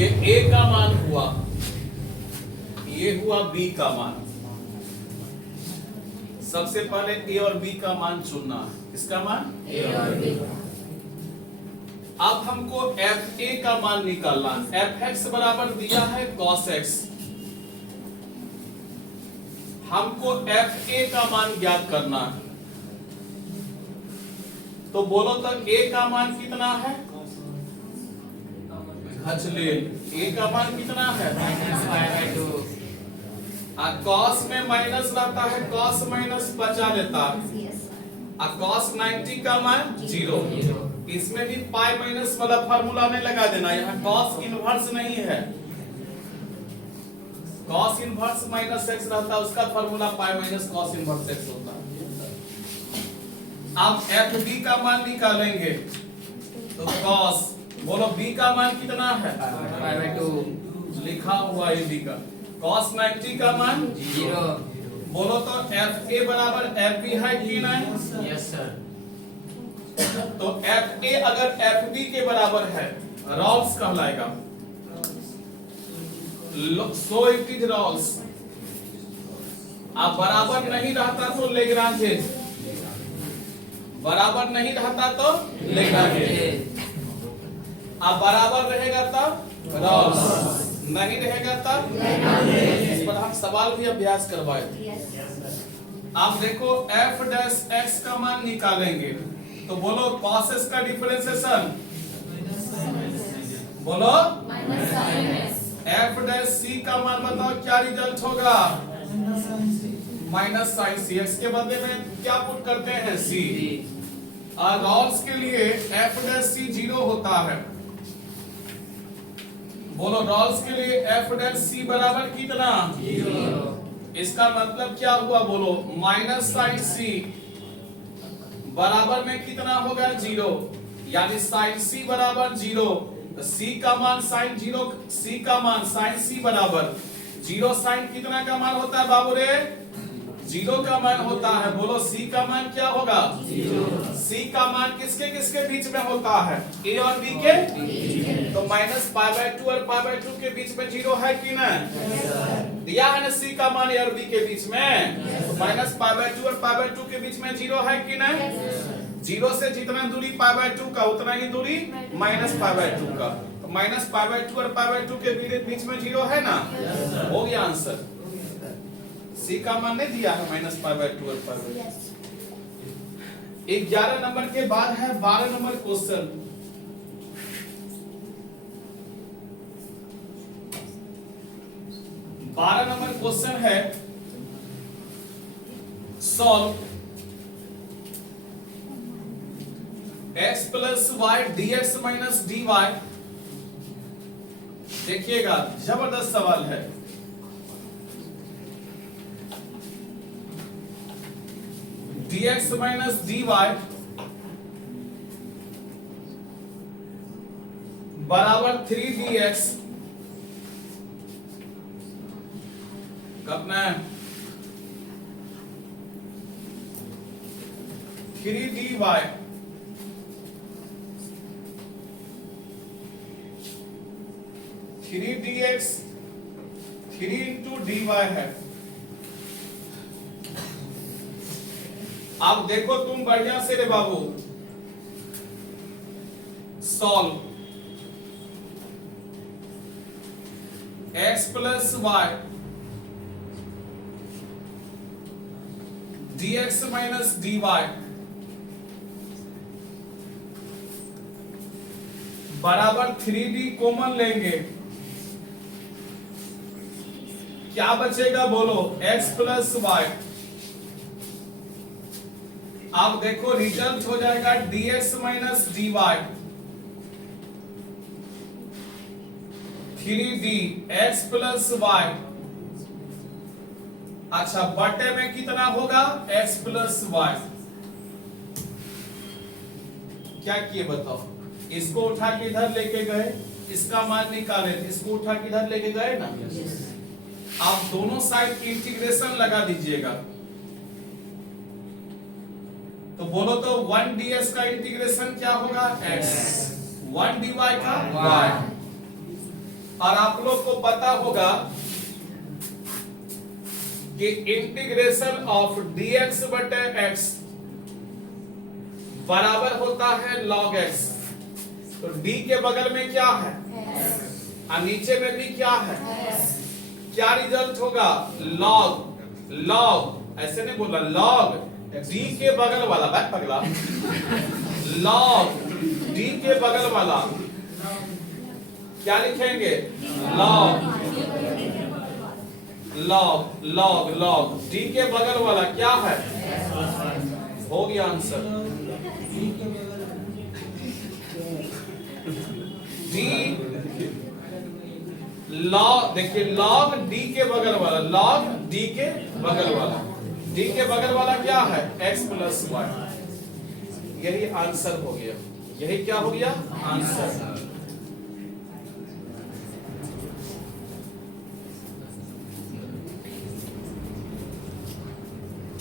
ये a का मान हुआ, ये हुआ b का मान। सबसे पहले a और b का मान चुनना है। किसका मान a और b। अब हमको fa का मान निकालना है। fx बराबर दिया है cos x, हमको fa का मान ज्ञात करना है। तो बोलो तो a का मान कितना है, a का मान कितना है -π/2। cos में माइनस रहता है, cos माइनस बचा लेता है। cos 90 का मान 0। इसमें भी पाई माइनस वाला फार्मूला नहीं लगा देना, यहाँ cos इनवर्स नहीं है। cos इनवर्स माइनस x रहता है, उसका फार्मूला पाई माइनस cos इनवर्स x होता है। अब fb का मान निकालेंगे तो cos बोलो बी का मान कितना है? पाई बाय 2 लिखा हुआ है बी का। cos 90 का मान 0। बोलो तो एफ ए बराबर एफ बी है कि नहीं? Yes sir. तो एफ ए अगर एफ बी के बराबर है रॉल्स कहलाएगा। So it is Rolle's. अब बराबर नहीं रहता तो लेग्रांजेज, बराबर नहीं रहता तो लेग्रांजेज, अब बराबर रहेगा तब रॉल्स, नहीं रहेगा तब इस पर हम सवाल भी अभ्यास करवाए। आप देखो f डैश x का मान निकालेंगे तो बोलो cos s का डिफरेंशिएशन, बोलो f डैश c का मान बताओ क्या रिजल्ट होगा? माइनस साइन सी। x के बदले में क्या पुट करते हैं? c। और रॉल्स के लिए f डैश c 0 होता है। बोलो रॉल्स के लिए f डैश c बराबर कितना? 0। इसका मतलब क्या हुआ? बोलो माइनस साइन c बराबर में कितना होगा? 0। यानी साइन c बराबर 0। c का मान साइन 0, c का मान साइन c बराबर 0। साइन कितना का मान होता है बाबू रे? 0 का मान होता है। बोलो c का मान क्या होगा? 0। c का मान किसके किसके बीच में होता है? a और b के। तो माइनस पाई बाय 2 और पाई बाय 2 के बीच में 0 है कि नहीं? दिया है ना c का मान a और b के बीच में। तो माइनस पाई बाय 2 और पाई बाय 2 के बीच में 0 है कि नहीं? 0 से जितना दूरी पाई बाय 2 का उतना ही दूरी माइनस पाई बाय 2 का। तो माइनस पाई बाय 2 और पाई बाय 2 के बीच में 0 है ना? हो गया आंसर। c का मान नहीं दिया है माइनस पाई बाय 2 और पाई बाय 2। 11 नंबर के बाद है 12 नंबर क्वेश्चन। बारह नंबर क्वेश्चन है solve x plus y d x minus d y. देखिएगा जबरदस्त सवाल है। dx माइनस dy बराबर 3dx कितना है? 3dy 3dx 3 into dy है। अब देखो तुम बढ़िया से रे बाबू, solve x plus y dx minus dy बराबर 3d कॉमन लेंगे, क्या बचेगा? बोलो x प्लस वाई। अब देखो रिजल्ट हो जाएगा dx minus dy 3d x plus y. अच्छा बटे में कितना होगा? x plus y. क्या किए बताओ? इसको उठा के इधर लेके गए, इसका मान निकाले, इसको उठा के इधर लेके गए ना। आप दोनों साइड इंटीग्रेशन लगा दीजिएगा। तो बोलो तो 1ds का इंटीग्रेशन क्या होगा? x, 1dy का y। और आप लोग को पता होगा कि इंटीग्रेशन ऑफ dx बटे x बराबर होता है log x। तो d के बगल में क्या है? और नीचे में भी क्या है? क्या रिजल्ट होगा? log ऐसे नहीं बोलना, log d के बगल वाला, बैक पगला, log d के बगल वाला क्या लिखेंगे? log d के बगल वाला क्या है? हो गया आंसर। d log, देखिए log d के बगल वाला, log d के बगल वाला, d के बगल वाला क्या है? x plus y. यही आंसर हो गया। यही क्या हो गया? आंसर।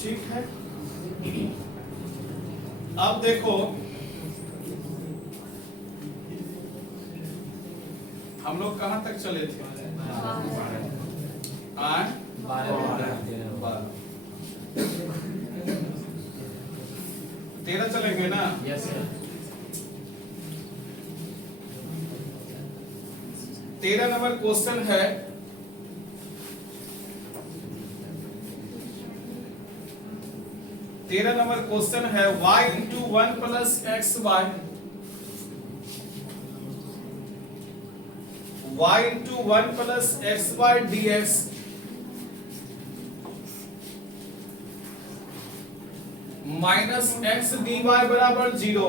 ठीक है। अब देखो हम लोग कहां तक चले थे? 13 चलेंगे ना? Yes sir. 13 नंबर क्वेश्चन है, y into 1 plus x y, y into 1 plus x y d x minus x d y बराबर 0।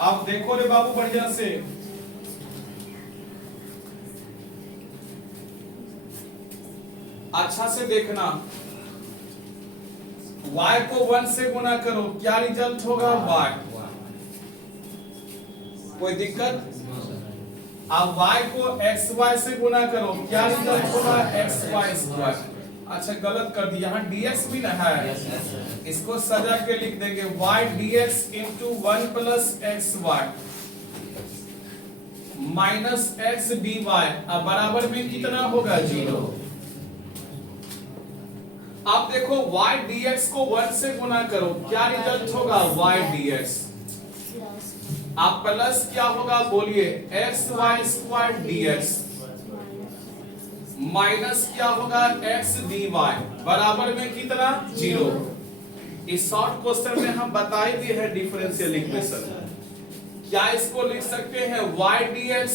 आप देखो रे बाबू बढ़िया से, अच्छा से देखना। y को 1 से गुना करो, क्या रिजल्ट होगा? y। कोई दिक्कत? अब y को xy से गुना करो, क्या रिजल्ट होगा? xy square. अच्छा गलत कर दिया, यहाँ dx भी ना है, इसको सजा के लिख देंगे y dx into 1 plus x y minus x d y, अब बराबर में कितना होगा? 0। अब देखो y dx को 1 से गुना करो, क्या रिजल्ट होगा? y dx। अब प्लस क्या होगा बोलिए? X y square dx minus क्या होगा? एक्स डी वाई बराबर में कितना? 0। इस शॉर्ट क्वेश्चन में हम बता ही दिए हैं डिफरेंशियल इक्वेशन। क्या इसको लिख सकते हैं? y dx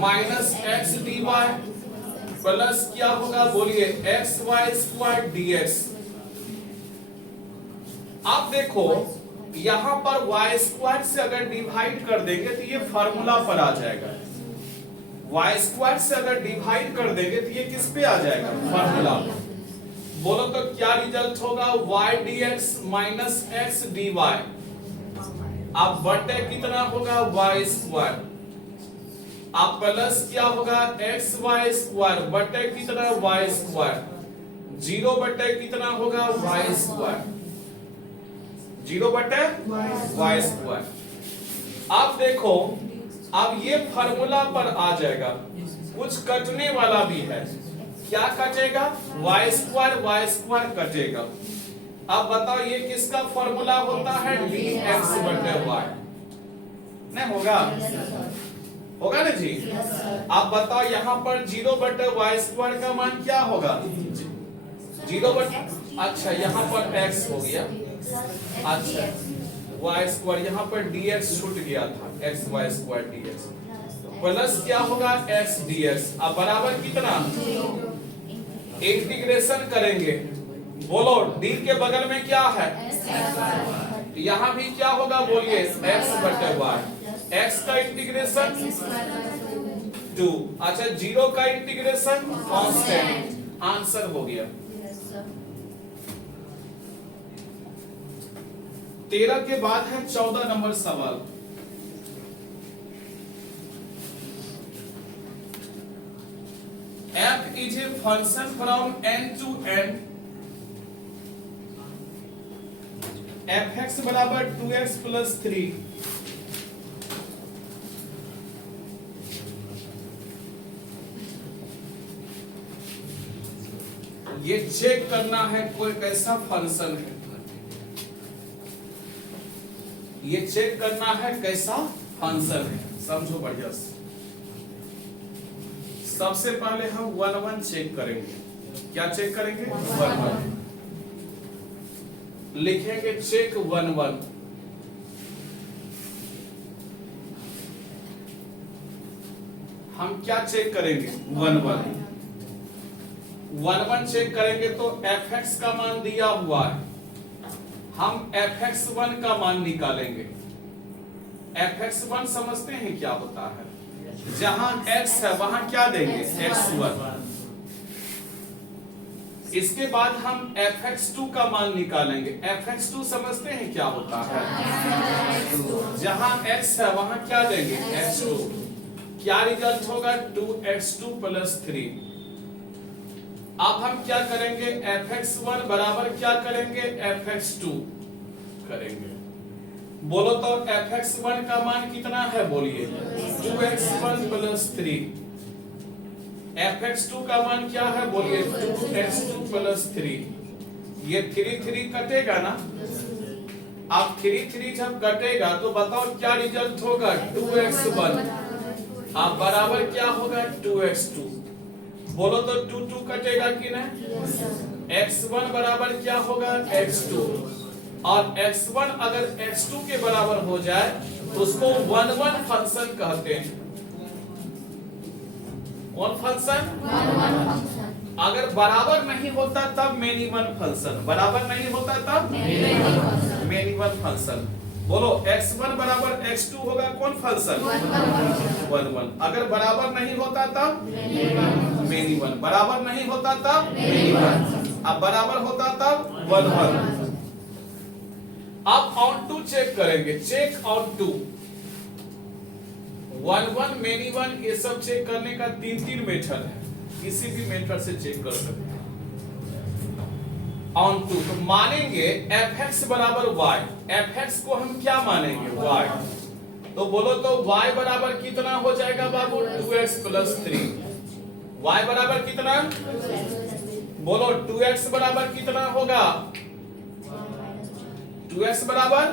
minus x d y plus क्या होगा बोलिए? X y square dx। अब देखो यहां पर y स्क्वायर से अगर डिवाइड कर देंगे तो ये फार्मूला पर आ जाएगा, y स्क्वायर से अगर डिवाइड कर देंगे तो ये किस पे आ जाएगा? फार्मूला। बोलो तो क्या रिजल्ट होगा? y dx minus x d y, अब बटे कितना होगा? y स्क्वायर, अब प्लस क्या होगा? एक्स वाई स्क्वायर बटे कितना? y स्क्वायर, 0 बटे कितना होगा? y स्क्वायर, 0 बटे y स्क्वायर। अब देखो अब ये फार्मूला पर आ जाएगा, कुछ कटने वाला भी है, क्या कटेगा? y स्क्वायर कटेगा। अब बताओ ये किसका फार्मूला होता है? dx बटे y, नहीं होगा? होगा ना जी? अब बताओ यहाँ पर 0 बटे y स्क्वायर का मान क्या होगा? 0 बटे, अच्छा यहाँ पर x हो गया, अच्छा y स्क्वायर, यहाँ पर dx छूट गया था, x y square dx plus क्या होगा? x dx, अब बराबर कितना? इंटीग्रेशन करेंगे, बोलो d के बगल में क्या है? यहाँ भी क्या होगा बोलिए? x बटे y, x का इंटीग्रेशन 2, अच्छा 0 का इंटीग्रेशन कांस्टेंट, आंसर हो गया। 13 के बाद है 14 नंबर सवाल। f is a function from n to n, fx बराबर 2x प्लस 3, ये चेक करना है कोई कैसा फंक्शन है, ये चेक करना है कैसा फंक्शन है, समझो बढ़िया से। सबसे पहले हम 1 1 चेक करेंगे, क्या चेक करेंगे? 1 1 लिखेंगे, चेक 1 1। हम क्या चेक करेंगे? 1 1 1 1 चेक करेंगे तो fx का मान दिया हुआ है, हम fx1 का मान निकालेंगे। fx1 समझते हैं क्या होता है? जहां x है वहां क्या देंगे? x1। इसके बाद हम fx2 का मान निकालेंगे। fx2 समझते हैं क्या होता है? जहां x है वहां क्या देंगे? x2। क्या रिजल्ट होगा 2x2 प्लस 3। अब हम क्या करेंगे fx1 बराबर क्या करेंगे fx2 करेंगे। बोलो तो fx1 का मान कितना है बोलिए 2x1 प्लस 3। fx2 का मान क्या है बोलिए 2x2 प्लस 3। ये 3 कटेगा ना। अब 3 जब कटेगा तो बताओ क्या रिजल्ट होगा 2x1 अब बराबर क्या होगा 2x2। बोलो तो 2 कटेगा कि नहीं। x1 बराबर क्या होगा x2 और x1 अगर x2 के बराबर हो जाए तो उसको 1 फंक्शन कहते हैं। कौन फंक्शन? अगर बराबर नहीं होता तब मेनी वन फंक्शन, बराबर नहीं होता तब मेनी वन फंक्शन। बोलो x1 बराबर x2 होगा कौन फंक्शन 1 अगर बराबर नहीं होता तब मेनी वन, बराबर नहीं होता तब मेनी वन, अब बराबर होता तब 1 अब ऑन टू चेक करेंगे, check onto 1 many one ये सब चेक करने का 3 मेथड है, किसी भी मेथड से चेक कर सकते हैं। ऑन टू तो मानेंगे fx बराबर y, fx को हम क्या मानेंगे y, तो बोलो तो y बराबर कितना हो जाएगा बाबू 2x प्लस 3। y बराबर कितना बोलो 2x बराबर कितना होगा 2x बराबर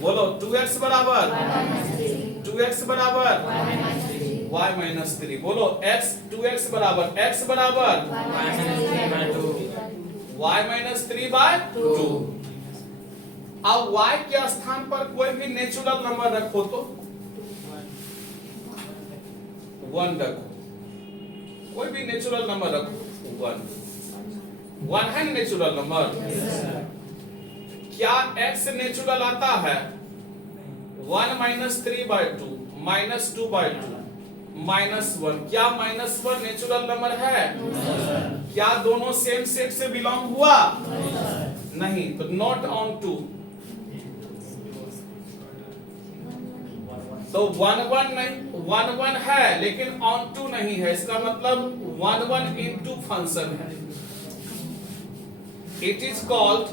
बोलो 2x बराबर 2x बराबर y माइनस 3। बोलो x 2x बराबर x बराबर y माइनस 3 बाय 2। अब y के स्थान पर कोई भी नेचुरल नंबर रखो तो 1 रखो, कोई भी नेचुरल नंबर रखो 1 है नेचुरल नंबर। क्या x नेचुरल आता है 1 माइनस 3 बाय 2 माइनस 2 बाय 2 -1। क्या -1 नेचुरल नंबर है? क्या दोनों सेम सेट से बिलोंग हुआ? नहीं, तो नॉट ऑन टू। तो 1 नहीं 1 है लेकिन ऑन टू नहीं है, इसका मतलब 1 इनटू फंक्शन है। It is called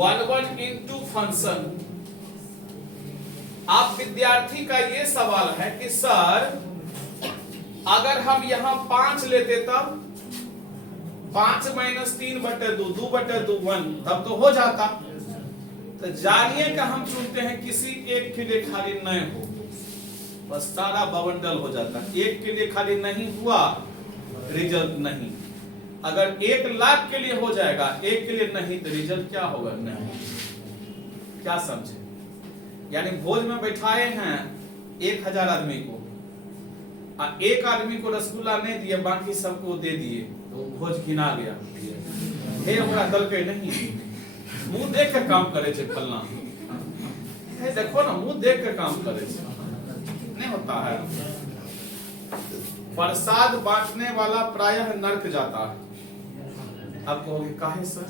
1 into function. आप विद्यार्थी का ये सवाल है कि सर अगर हम यहां 5 लेते तब 5 माइनस 3 बटे 2 2 बटे 2 1 तब तो हो जाता। तो जानिए कि हम चुनते हैं किसी एक के लिए खाली नहीं हो, बस सारा बवंडल हो जाता। एक के लिए खाली नहीं हुआ रिजल्ट नहीं। अगर 1 लाख के लिए हो जाएगा, एक के लिए नहीं तो रिजल्ट क्या होगा नहीं। क्या समझे? यानी भोज में बैठाए हैं 1000 आदमी को, एक आदमी को रसगुल्ला नहीं दिए बाकी सबको दे दिए तो भोज घिना गया। हे ओकरा दल के नहीं, मुंह देख के काम करे छे फलना। हे देखो ना मुंह देख के काम करे छे, नहीं होता है। प्रसाद बांटने वाला प्रायः नर्क जाता है। आप कहोगे काहे सर?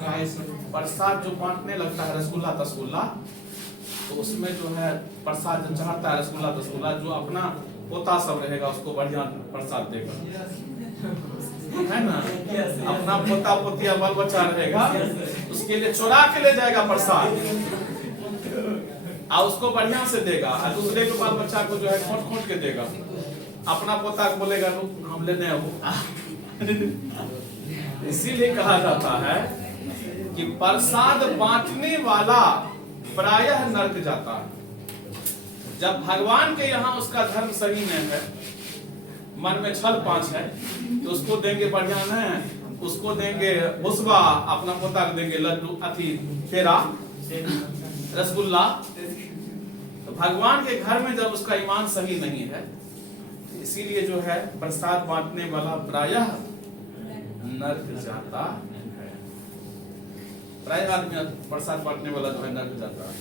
काहे सर? प्रसाद जो बांटने लगता है रसगुल्ला तसगुल्ला, तो उसमें जो है प्रसाद जो चाहता है रसगुल्ला तसगुल्ला, जो अपना पोता सब रहेगा उसको बढ़िया प्रसाद देगा, है ना। अपना पोता पोतिया बाल बच्चा रहेगा उसके लिए चुरा के ले जाएगा प्रसाद और उसको बढ़िया से देगा, और दूसरे के बाल बच्चा को जो है खोट खोट के देगा। अपना पोता को बोलेगा हम लेने हो। इसीलिए कहा जाता है कि प्रसाद बांटने वाला प्रायः नर्क जाता है। जब भगवान के यहाँ उसका धर्म सही नहीं है, मन में छल पांच है, तो उसको देंगे बढ़िया नहीं, उसको देंगे भुसवा, अपना पोता को देंगे लड्डू अथी पेड़ा रसगुल्ला। तो भगवान के घर में जब उसका ईमान सही नहीं है, इसीलिए जो है प्रसाद बांटने वाला प्रायः नर्क जाता है। प्रायः आदमी प्रसाद बांटने वाला जो है नर्क जाता है।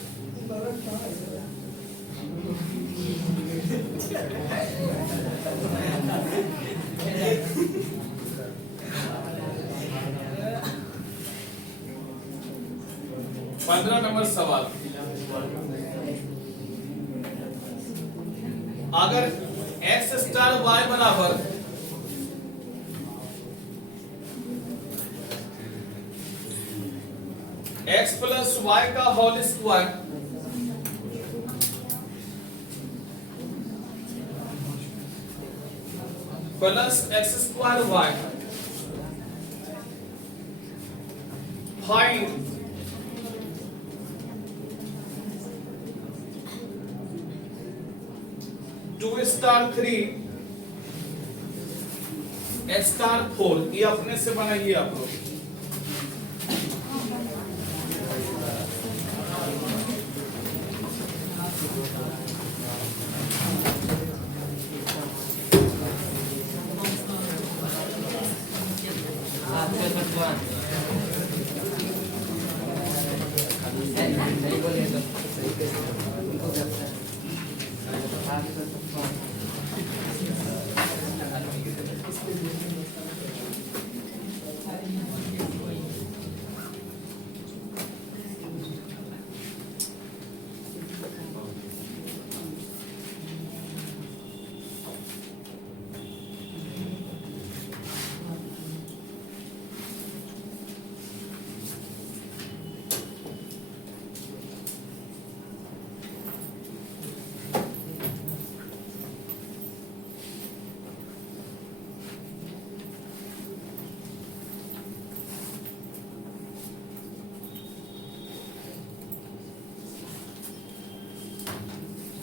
पंद्रह नंबर सवाल, अगर x स्टार y बराबर x प्लस y का whole square plus x square y, find two star 3 star 4, ये अपने से बनाइए आप लोग।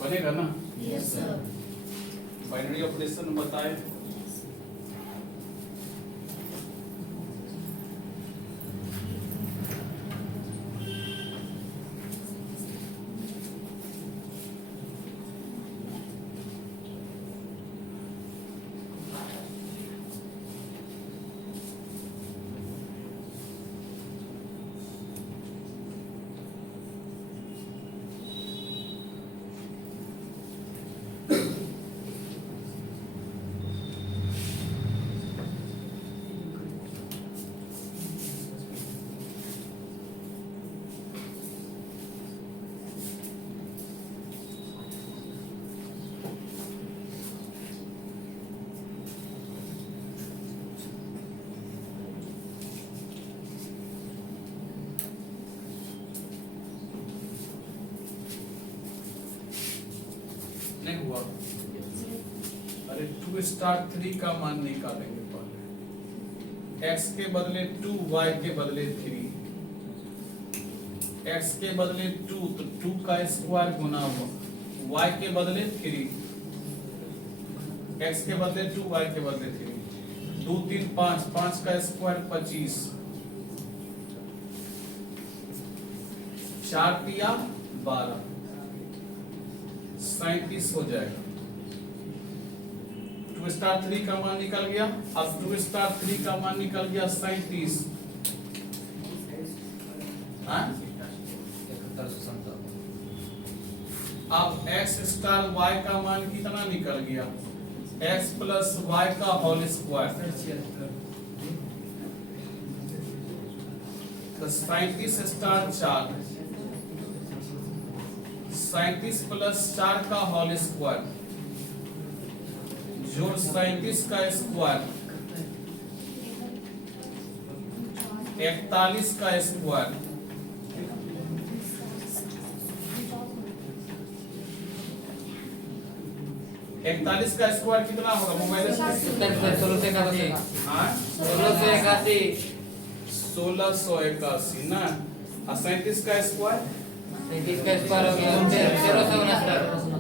बनेगा ना? Yes sir. बाइनरी ऑपरेशन बताए। नहीं हुआ? अरे 2 स्टार 3 का मान निकालेंगे पहले। x के बदले 2, y के बदले 3। x के बदले 2 तो 2 का स्क्वायर गुना हुआ, y के बदले 3, x के बदले 2, y के बदले 3, 2 3 5, 5 का स्क्वायर 25, 4 तिया 12, 37 हो जाएगा। 2 स्टार 3 का मान निकल गया। अब 2 स्टार 3 का मान निकल गया 37। अब x स्टार y का मान कितना निकल गया? x प्लस y का होल स्क्वायर, तो 37 स्टार 4, 37 प्लस 4 का होल स्क्वायर जोड़ 37 का स्क्वायर, 41 का स्क्वायर, 41 का स्क्वायर कितना होगा? मोबाइल से 1681 ना, और 37 का स्क्वायर 37 का स्क्वायर हो गया 1369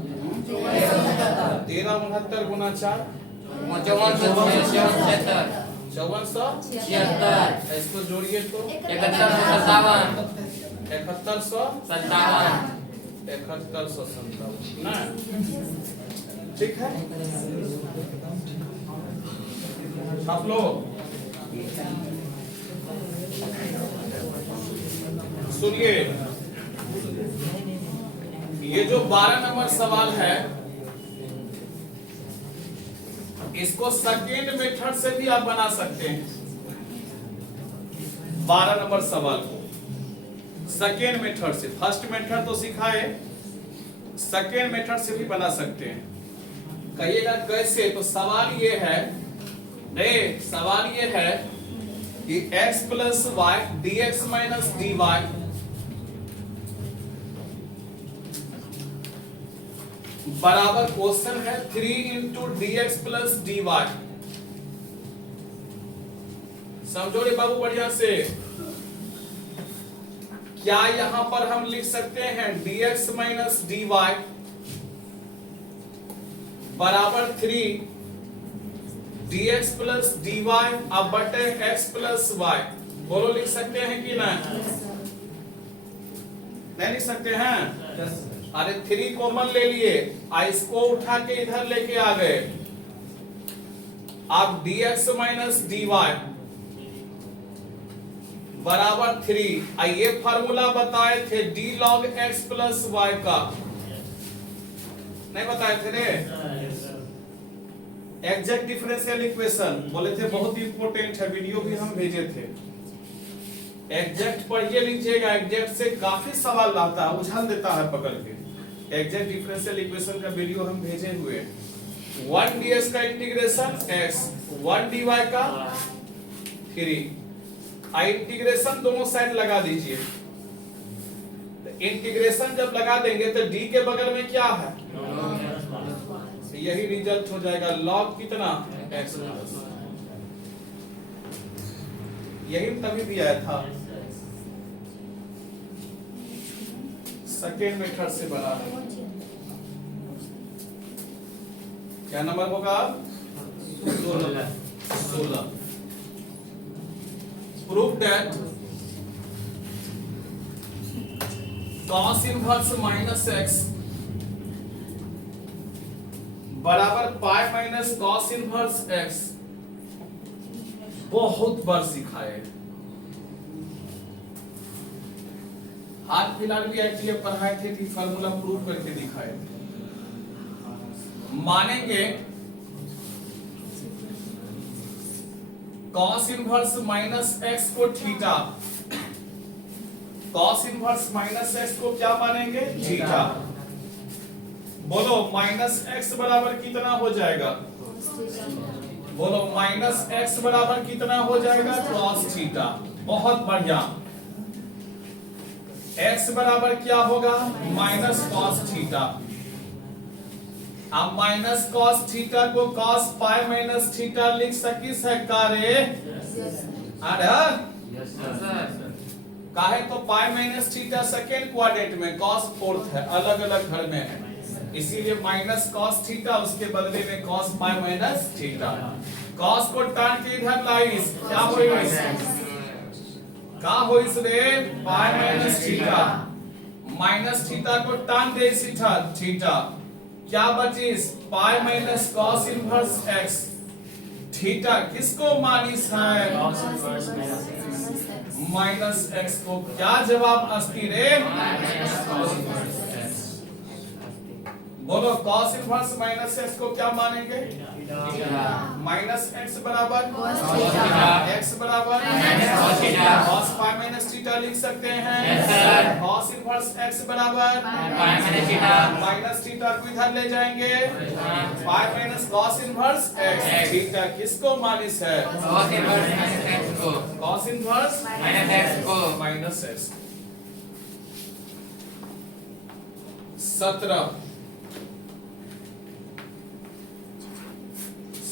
1369 गुना 4 5476। इसको जोड़िए तो 7157 ना, ठीक है। आप लोग सुनिए, ये जो 12 नंबर सवाल है, इसको सेकेंड मेथड से भी आप बना सकते हैं। 12 नंबर सवाल को सेकेंड मेथड से, फर्स्ट मेथड तो सिखाए, सेकेंड मेथड से भी बना सकते हैं। कहिएगा कैसे, तो सवाल ये है, सवाल ये है कि x plus y dx minus dy बराबर क्वेश्चन है 3 इंटू dx प्लस dy। समझो रे बाबू बढ़िया से, क्या यहां पर हम लिख सकते हैं dx माइनस dy बराबर 3 dx प्लस dy अब बटे x प्लस y। बोलो लिख सकते हैं कि नहीं? नहीं लिख सकते हैं? अरे 3 कॉमन ले लिए, इसको उठा के इधर लेके आ गए। अब dx माइनस dy बराबर 3। ये फार्मूला बताए थे d log x plus y का, नहीं बताए थे रे? एग्जैक्ट डिफरेंशियल इक्वेशन बोले थे, बहुत ही इंपॉर्टेंट है, वीडियो भी हम भेजे थे। एग्जैक्ट पढ़िए लीजिएगा, एग्जैक्ट से काफी सवाल लाता है, उछाल देता है पकड़ के। एग्जैक्ट डिफरेंशियल इक्वेशन का वीडियो हम भेजे हुए। 1 ds का इंटीग्रेशन x, 1 dy का 3। इंटीग्रेशन दोनों साइड लगा दीजिए। तो इंटीग्रेशन जब लगा देंगे तो d के बगल में क्या है, यही रिजल्ट हो जाएगा। log कितना x प्लस, यही तभी भी आया था, सेकेंड मेथड से बना। क्या नंबर होगा? 16। Prove that cos inverse minus x बराबर पाई माइनस cos इनवर्स x। बहुत बार सिखाए, हाल फिलहाल भी एक्चुअली पढ़ाए थे कि फार्मूला प्रूव करके दिखाए थे। मानेंगे cos इनवर्स माइनस x को theta, cos inverse minus x को क्या मानेंगे? थीटा। बोलो माइनस x बराबर कितना हो जाएगा? बोलो माइनस x बराबर कितना हो जाएगा? cos theta. बहुत बढ़िया। x बराबर क्या होगा? Minus cos theta. अब माइनस cos थीटा को cos पाई माइनस थीटा लिख सकिस है का रे? काहे तो पाई माइनस थीटा सेकेंड क्वाड्रेंट में, cos फोर्थ है, अलग अलग घर में है, इसीलिए माइनस cos थीटा, उसके बदले में cos pi minus theta. cos को टान के इधर लाइस, क्या होगा? का हो इस रे? पाई माइनस थीटा। माइनस थीटा को टान दे थीटा, क्या बचिस? पाई minus cos inverse x। Theta किसको मानिस है? माइनस x को। क्या जवाब अस्ति रे? बोलो cos इनवर्स माइनस x को क्या मानेंगे? माइनस x बराबर x बराबर cos पाई माइनस थीटा लिख सकते हैं। cos इनवर्स x बराबर माइनस थीटा को इधर ले जाएंगे, pi minus cos inverse x। Theta किसको मानिस है? cos inverse minus x।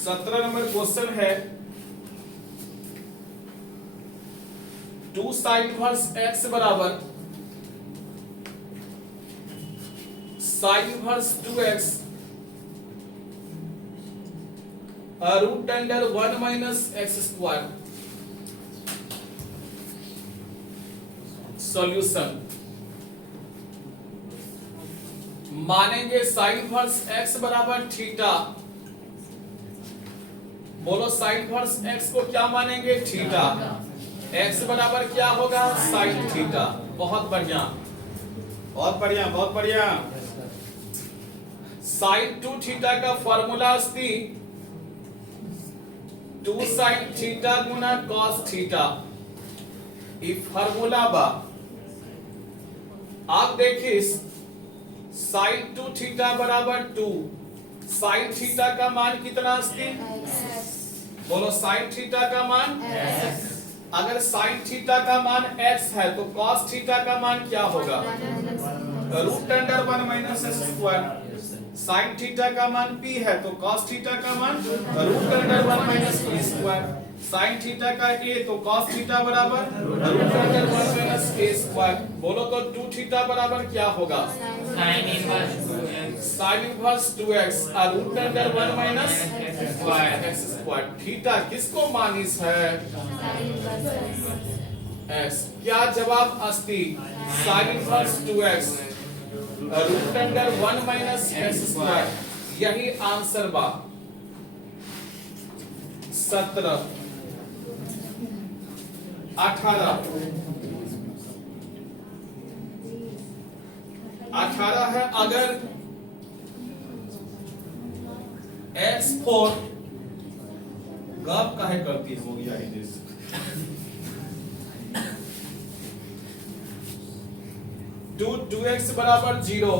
17 number question है, 2 sin इनवर्स x बराबर sin inverse 2x root under 1 minus x square. Solution मानेंगे sin इनवर्स x बराबर थीटा। बोलो sin इनवर्स x को क्या मानेंगे? थीटा। x बराबर क्या होगा? sin theta. बहुत बढ़िया, बहुत बढ़िया, बहुत बढ़िया। sin 2 थीटा का फॉर्मूला अस्ति 2 sin थीटा गुना cos थीटा। ई फॉर्मूला बा। आप देखिए sin 2 थीटा बराबर 2, साइन थीटा का मान कितना अस्ति? बोलो साइन थीटा का मान। अगर साइन थीटा का मान x है तो cos थीटा का मान क्या होगा? Root under 1 minus s square. Sine theta का मान p है तो cos थीटा का मान root under 1 minus p square. Sine theta का a तो cos थीटा बराबर root under 1 minus a square. बोलो तो 2 थीटा बराबर क्या होगा? Sine inverse 2x root under 1 minus square. x square. Theta किसको मानिस है? x। क्या जवाब अस्ति? Sine inverse 2x root under 1 minus x square. यही आंसर बा। 17 18 है। अगर x4 गप काहे करती है? हो गया ही जैसे 2x बराबर 0।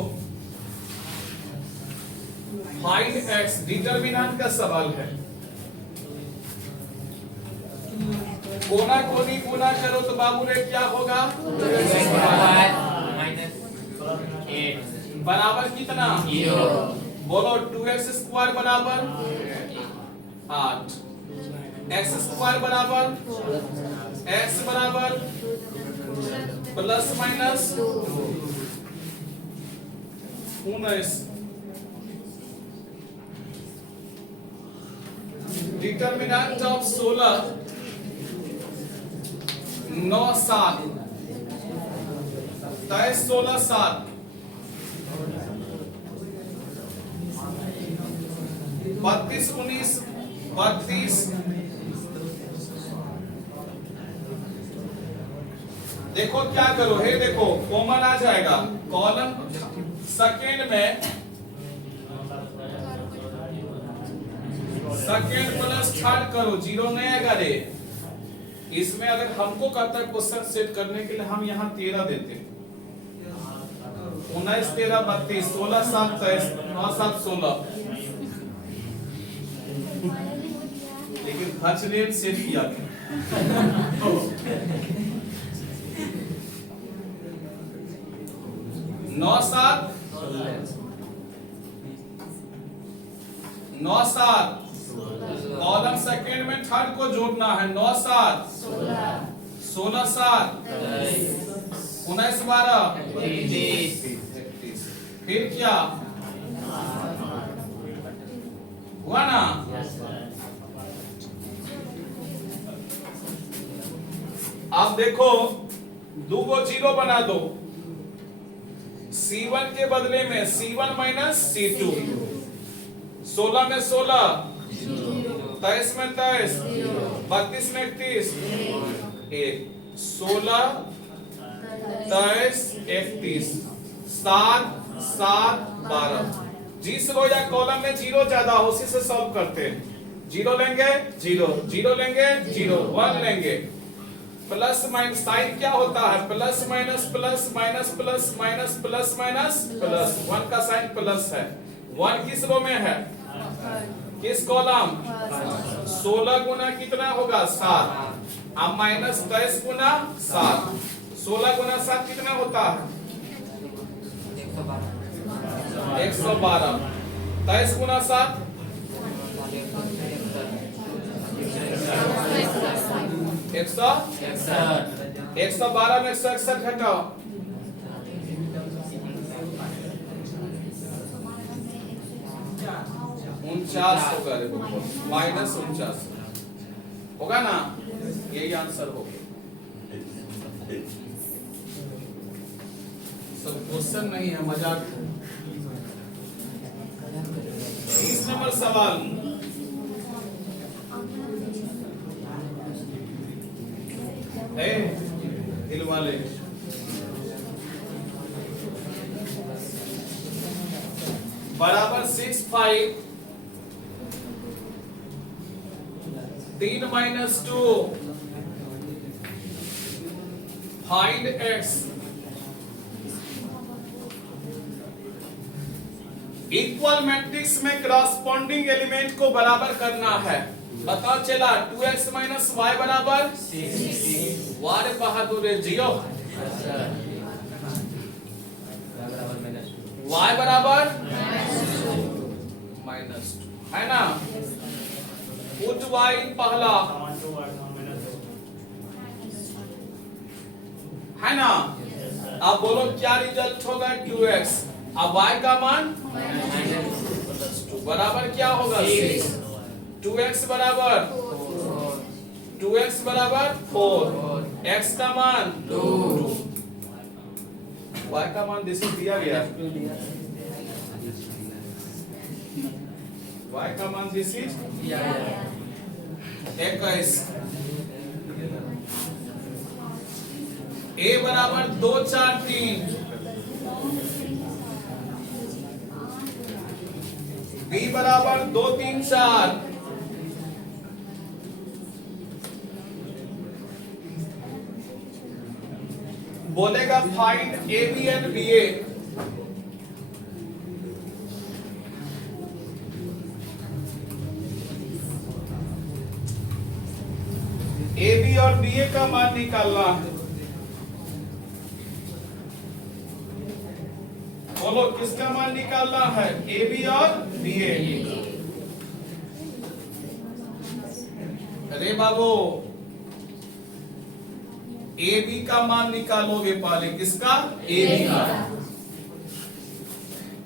Find x। डिटरमिनेंट का सवाल है। कोना कोनी गुना करो तो बाबू रे क्या होगा? बराबर कितना? बोलो 2x स्क्वायर बराबर 8, x स्क्वायर बराबर x बराबर प्लस माइनस 19। Determinant of 16 9 7 23 16 7 32 19 32। देखो क्या करो, हे देखो कॉमन आ जाएगा। कॉलम सेकेंड में सेकेंड प्लस थर्ड करो, जीरो नहीं आएगा रे। इसमें अगर हमको कहता है क्वेश्चन सेट करने के लिए हम यहाँ 13 देते। 19 13 32 16 7 23 9 7 16। लेकिन खर्च रेट सेट किया गया। 9 7 9 7 कॉलम सेकेंड में थर्ड को जोड़ना है। 9 7 16 7 19 12 31। फिर क्या हुआ ना? अब देखो दो को जीरो बना दो। C1 के बदले में C1 माइनस C2। 16 में 16, 23 में 23, 32 में 31, 16 23 31 7 7 12। जिस रो या कॉलम में जीरो ज्यादा हो उसी से सॉल्व करते हैं। जीरो लेंगे जीरो, जीरो लेंगे जीरो, 1 लेंगे। प्लस माइनस साइन क्या होता है? Plus minus plus minus plus minus plus minus plus. 1 का साइन प्लस है। 1 किस रो में है? किस कॉलम? 16 गुना कितना होगा? 7। अब माइनस 23 गुना 7। 16 गुना 7 कितना होता है? 112। 23 गुना 7 112 में 161 घटाओ। 49 होगा रे बच्चों, माइनस 49 होगा ना? यही आंसर होगा। सब क्वेश्चन नहीं है, मजाक है। 30 नंबर सवाल। दिल वाले बराबर 6 5 3 minus 2 find x। Equal matrix में करस्पॉन्डिंग एलिमेंट को बराबर करना है। बताओ चला 2x माइनस वाई बराबर 6। वारे बहादुर जियो y बराबर -2 है ना। पुट y पहला है ना। अब बोलो क्या रिजल्ट होगा 2x। अब y का मान -2 बराबर क्या होगा 6। 2x बराबर 4। x का मान 2। y का मान जैसे दिया गया y का मान जैसे 21। a बराबर 2 4 3। b बराबर 2 3 4। बोलेगा find a b and b a. A b और बी ए का मान निकालना है। बोलो किसका मान निकालना है ए बी और बी ए। अरे बाबू ए बी का मान निकालोगे पहले। किसका ए बी का।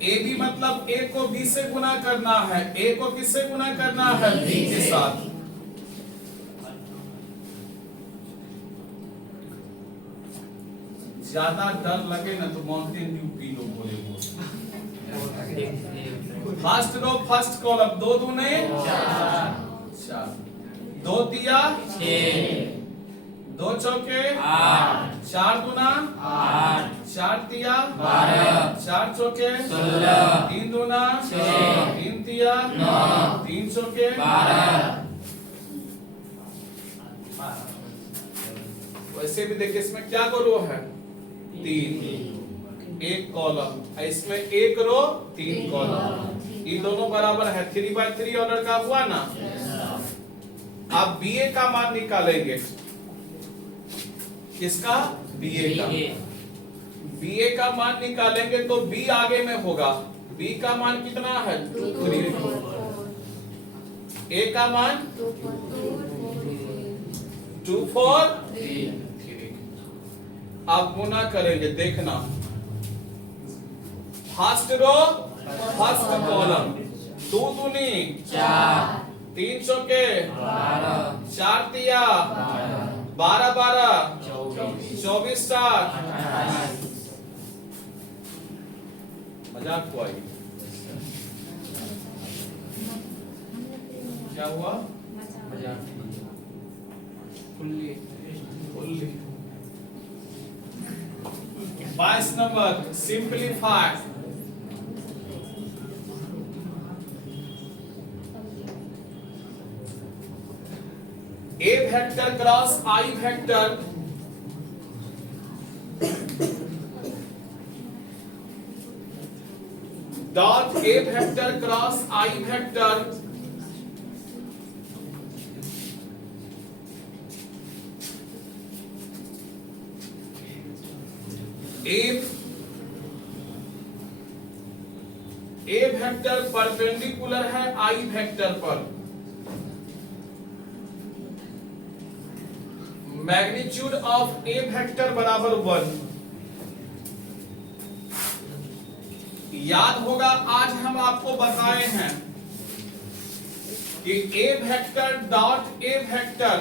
ए बी मतलब ए को बी से गुना करना है। ए को किससे गुना करना है बी के साथ। ज्यादा डर लगे ना तो माउंटेन ड्यू पी लो बोले वो। फर्स्ट रो फर्स्ट कॉलम 2 दूने 4 2 तिया 6 2 चौके 8 4 दूना 8 4 तिया 12 4 चौके 16 3 दूना 6 3 तिया 9 3 चौके 12। वैसे भी देखिए इसमें क्या रो है 3 एक कॉलम। इसमें एक रो 3 कॉलम। ये दोनों बराबर है 3/3 ऑर्डर का हुआ ना। अब बी ए का मान निकालेंगे। किसका बी ए का। बी ए का मान निकालेंगे तो बी आगे में होगा। बी का मान कितना है 2 3। ए का मान 2 4 3। आप गुना करेंगे देखना। फर्स्ट रो फर्स्ट कॉलम 2 दूनी 4 3 चौके 4 तिया 12 12 24 7 मजाक हुआ ये। क्या हुआ मजाक। 22 number simplify. A vector cross I vector dot a vector cross I vector if A vector perpendicular है आई वेक्टर पर, मैग्नीट्यूड ऑफ ए वेक्टर बराबर 1। याद होगा आज हम आपको बताए हैं कि a vector dot a vector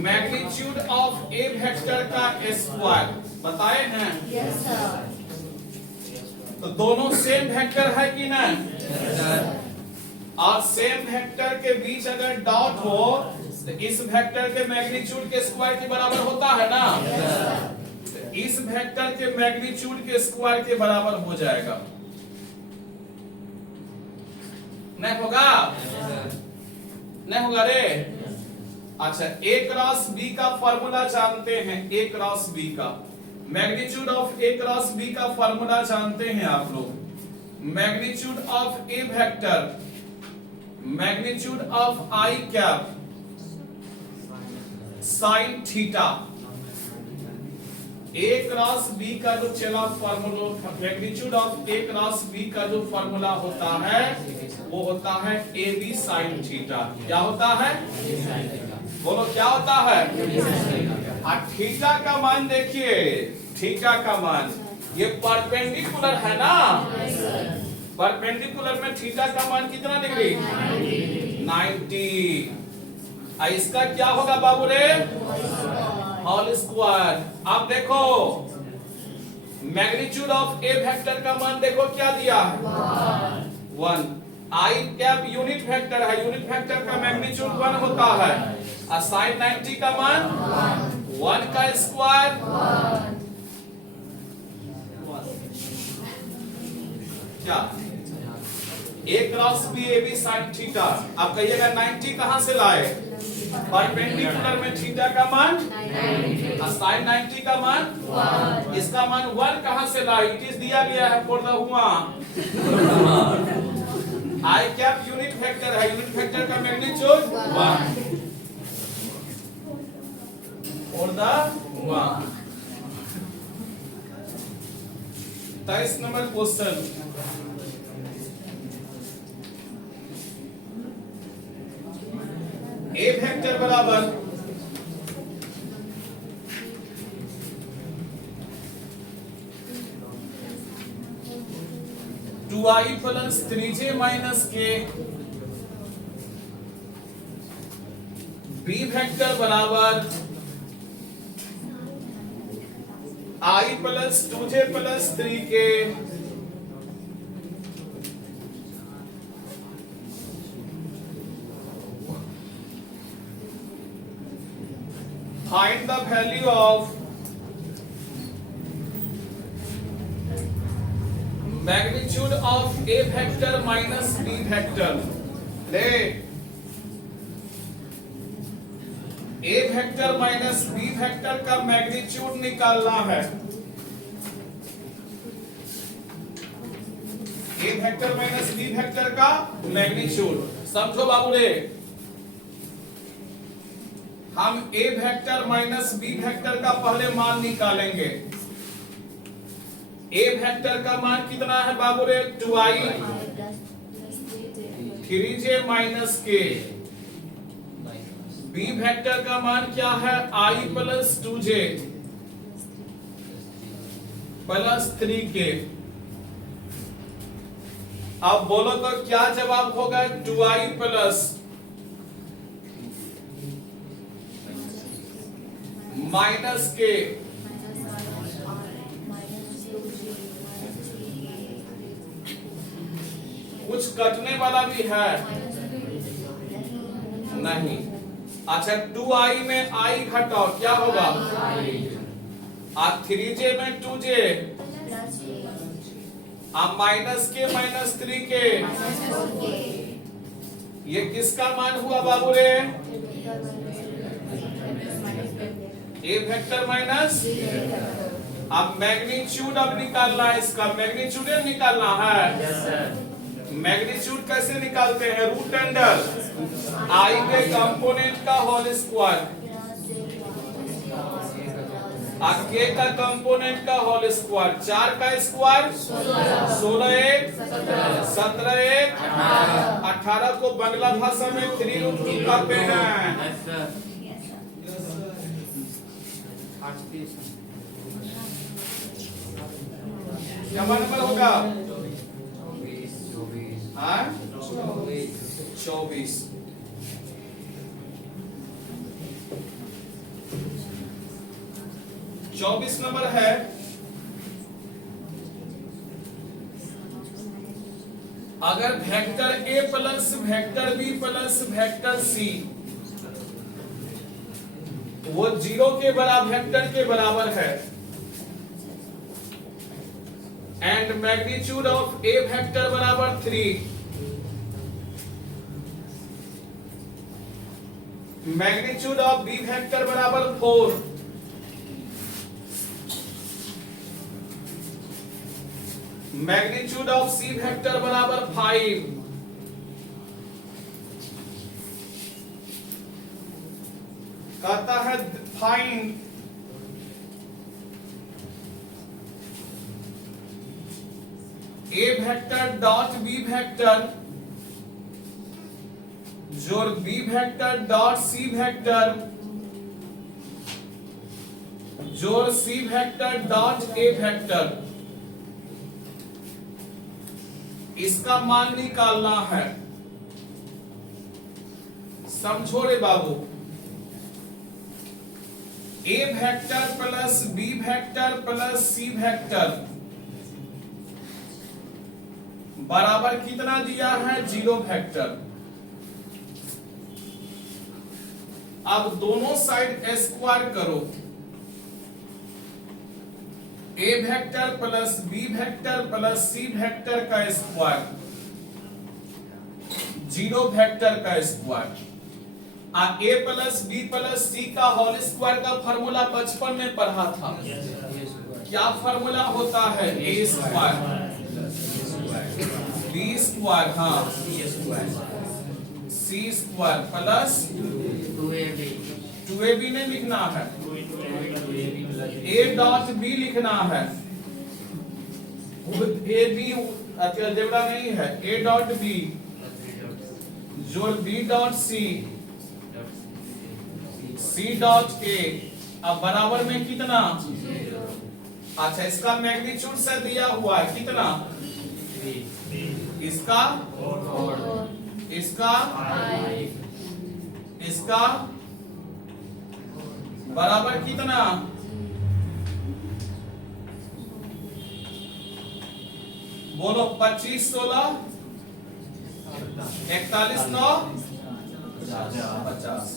magnitude of a vector का स्क्वायर बताए हैं। Yes sir. तो दोनों सेम वेक्टर है कि नहीं। और सेम वेक्टर के बीच अगर डॉट हो तो इस वेक्टर के मैग्नीट्यूड के स्क्वायर के बराबर होता है ना। तो इस वेक्टर के मैग्नीट्यूड के स्क्वायर के बराबर हो जाएगा। नहीं होगा नहीं होगा रे। अच्छा ए क्रॉस बी का फॉर्मूला जानते हैं। ए क्रॉस बी का magnitude of a cross b का फॉर्मूला जानते हैं आप लोग। Magnitude of a vector, magnitude of i cap sine theta. A cross b का जो चला formula, magnitude of a cross b का जो फॉर्मूला होता है वो होता है ए बी साइन थीटा। क्या होता है? बोलो क्या होता है? और थीटा का मान देखिए, थीटा का मान ये परपेंडिकुलर है ना, परपेंडिकुलर में थीटा का मान कितना डिग्री? 90। इसका क्या होगा बाबू रे? Whole square. अब देखो मैग्नीट्यूड ऑफ ए वेक्टर का मान देखो क्या दिया है? 1। आई कैप यूनिट वेक्टर है, यूनिट वेक्टर का मैग्नीट्यूड 1 होता है। और साइन 90 का मान 1 का स्क्वायर क्या? A cross b a b sine theta. आप कहिएगा 90 कहां से लाए? परपेंडिकुलर में थीटा का मान और साइन 90 का मान, इसका मान 1 कहां से लाए? इट इज दिया गया है फॉर द हुआ। आई कैप यूनिट वेक्टर है, यूनिट वेक्टर का मैग्नीट्यूड 1 फॉर द हुआ। 23 नंबर क्वेश्चन। ए वेक्टर बराबर two i plus 3j minus k, b vector बराबर i plus 2j plus 3k, find the value of magnitude of a vector minus b vector। ले a vector minus b vector का मैग्नीट्यूड निकालना है। a vector minus b vector का मैग्नीट्यूड समझो बाबू रे। हम a vector minus b vector का पहले मान निकालेंगे। a वेक्टर का मान कितना है बाबू रे? 2i 3j minus k। b vector का मान क्या है? i plus 2j plus 3k। अब बोलो तो क्या जवाब होगा? 2i प्लस माइनस के कुछ कटने वाला भी है नहीं। अच्छा 2i में i घटाओ क्या होगा? और 3j में 2j अब माइनस के माइनस 3k, ये किसका मान हुआ बाबू रे? ए वेक्टर माइनस, अब मैग्नीट्यूड अब निकालना है, इसका मैग्नीट्यूड निकालना है। मैग्नीट्यूड कैसे निकालते हैं? रूट अंडर आई के कंपोनेंट का होल स्क्वायर और के का कंपोनेंट का होल स्क्वायर। 4 का स्क्वायर 16 1 17 1 18 को बांग्ला भाषा में 3 रूट 2 कहते हैं। क्या नंबर होगा? 24। चौबीस नंबर है अगर vector a plus vector b plus vector c वो 0 के बराबर वेक्टर के बराबर है and magnitude of a vector बराबर 3, मैग्नीट्यूड ऑफ बी वेक्टर बराबर 4, मैग्नीट्यूड ऑफ सी वेक्टर बराबर 5। कहता है find a vector dot b vector जोड़ b vector dot c vector जोड़ c vector dot a vector. इसका मान निकालना है। समझो रे बाबू, a vector plus b vector plus c vector बराबर कितना दिया है? 0 वेक्टर। अब दोनों साइड स्क्वायर करो। A vector plus b vector plus c vector का स्क्वायर 0 वेक्टर का square. A plus b plus c का होल स्क्वायर का फॉर्मूला बचपन में पढ़ा था। क्या फॉर्मूला होता है? ए स्क्वायर बी स्क्वायर, हाँ, सी स्क्वायर प्लस 2ab नहीं लिखना है, ए डॉट बी लिखना है। ए बी अलजेब्रा नहीं है। ए डॉट बी जो B dot C C dot A. अब बराबर में कितना? अच्छा, इसका मैग्नीट्यूड से दिया हुआ है कितना? इसका इसका इसका बराबर कितना? बोलो 25 16 41 9 50।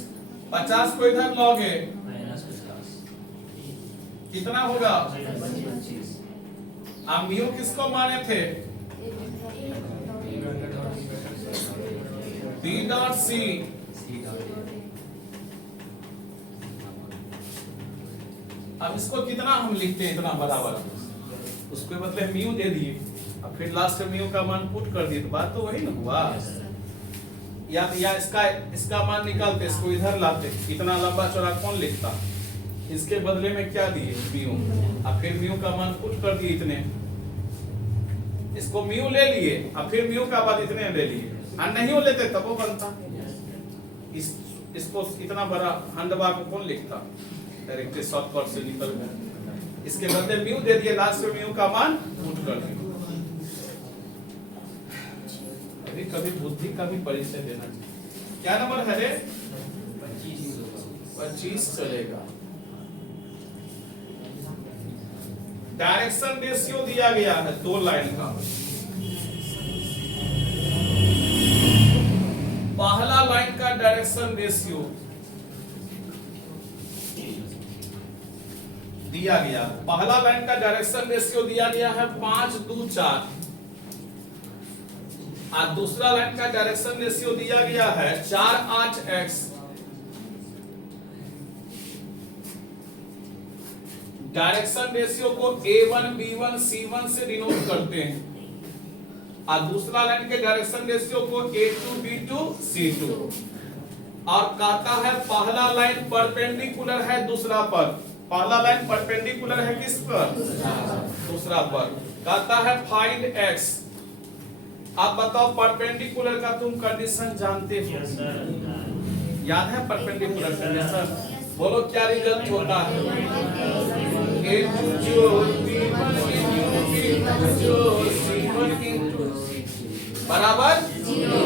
50 को इधर लोगे कितना होगा? आप म्यू किसको माने थे? B dot C. अब इसको कितना हम लिखते हैं? इतना बराबर, उसके बदले म्यू दे दिए, अब फिर लास्ट में म्यू का मान पुट कर दिए, तो बात तो वही ना हुआ। या इसका मान निकालते, इसको इधर लाते, इतना लंबा चौड़ा कौन लिखता? इसके बदले में क्या दिए? म्यू। अब फिर म्यू का मान पुट कर दिए इतने, इसको म्यू ले लिए, अब फिर म्यू का बाद इतने ले लिए। और नहीं हो लेते तब वो बनता। इसको इतना बड़ा हंडवा को कौन लिखता? डायरेक्ट शॉर्टकट से निकल गया। इसके बदले म्यू दे दिए, लास्ट में म्यू का मान पुट कर दिए। कभी कभी बुद्धि का भी परिचय देना चाहिए। क्या नंबर है रे? 25 चलेगा। डायरेक्शन रेशियो दिया गया है 2 लाइन का। पहला लाइन का डायरेक्शन रेशियो दिया गया। पहला लाइन का डायरेक्शन रेशियो दिया गया है 5 2 4। और दूसरा लाइन का डायरेक्शन रेशियो दिया गया है 4 8 x। डायरेक्शन रेशियो को a1 b1 c1 से डिनोट करते हैं, और दूसरा लाइन के डायरेक्शन रेशियो को a2 b2 c2। और कहता है पहला लाइन परपेंडिकुलर है दूसरा पर। पहला लाइन परपेंडिकुलर है किस पर? दूसरा पर। कहता है फाइंड x। आप बताओ परपेंडिकुलर का तुम कंडीशन जानते हो? याद है परपेंडिकुलर कंडीशन? बोलो क्या रिजल्ट होता है? a2 जोड़ b1 into b2 जोड़ c1 into बराबर 0।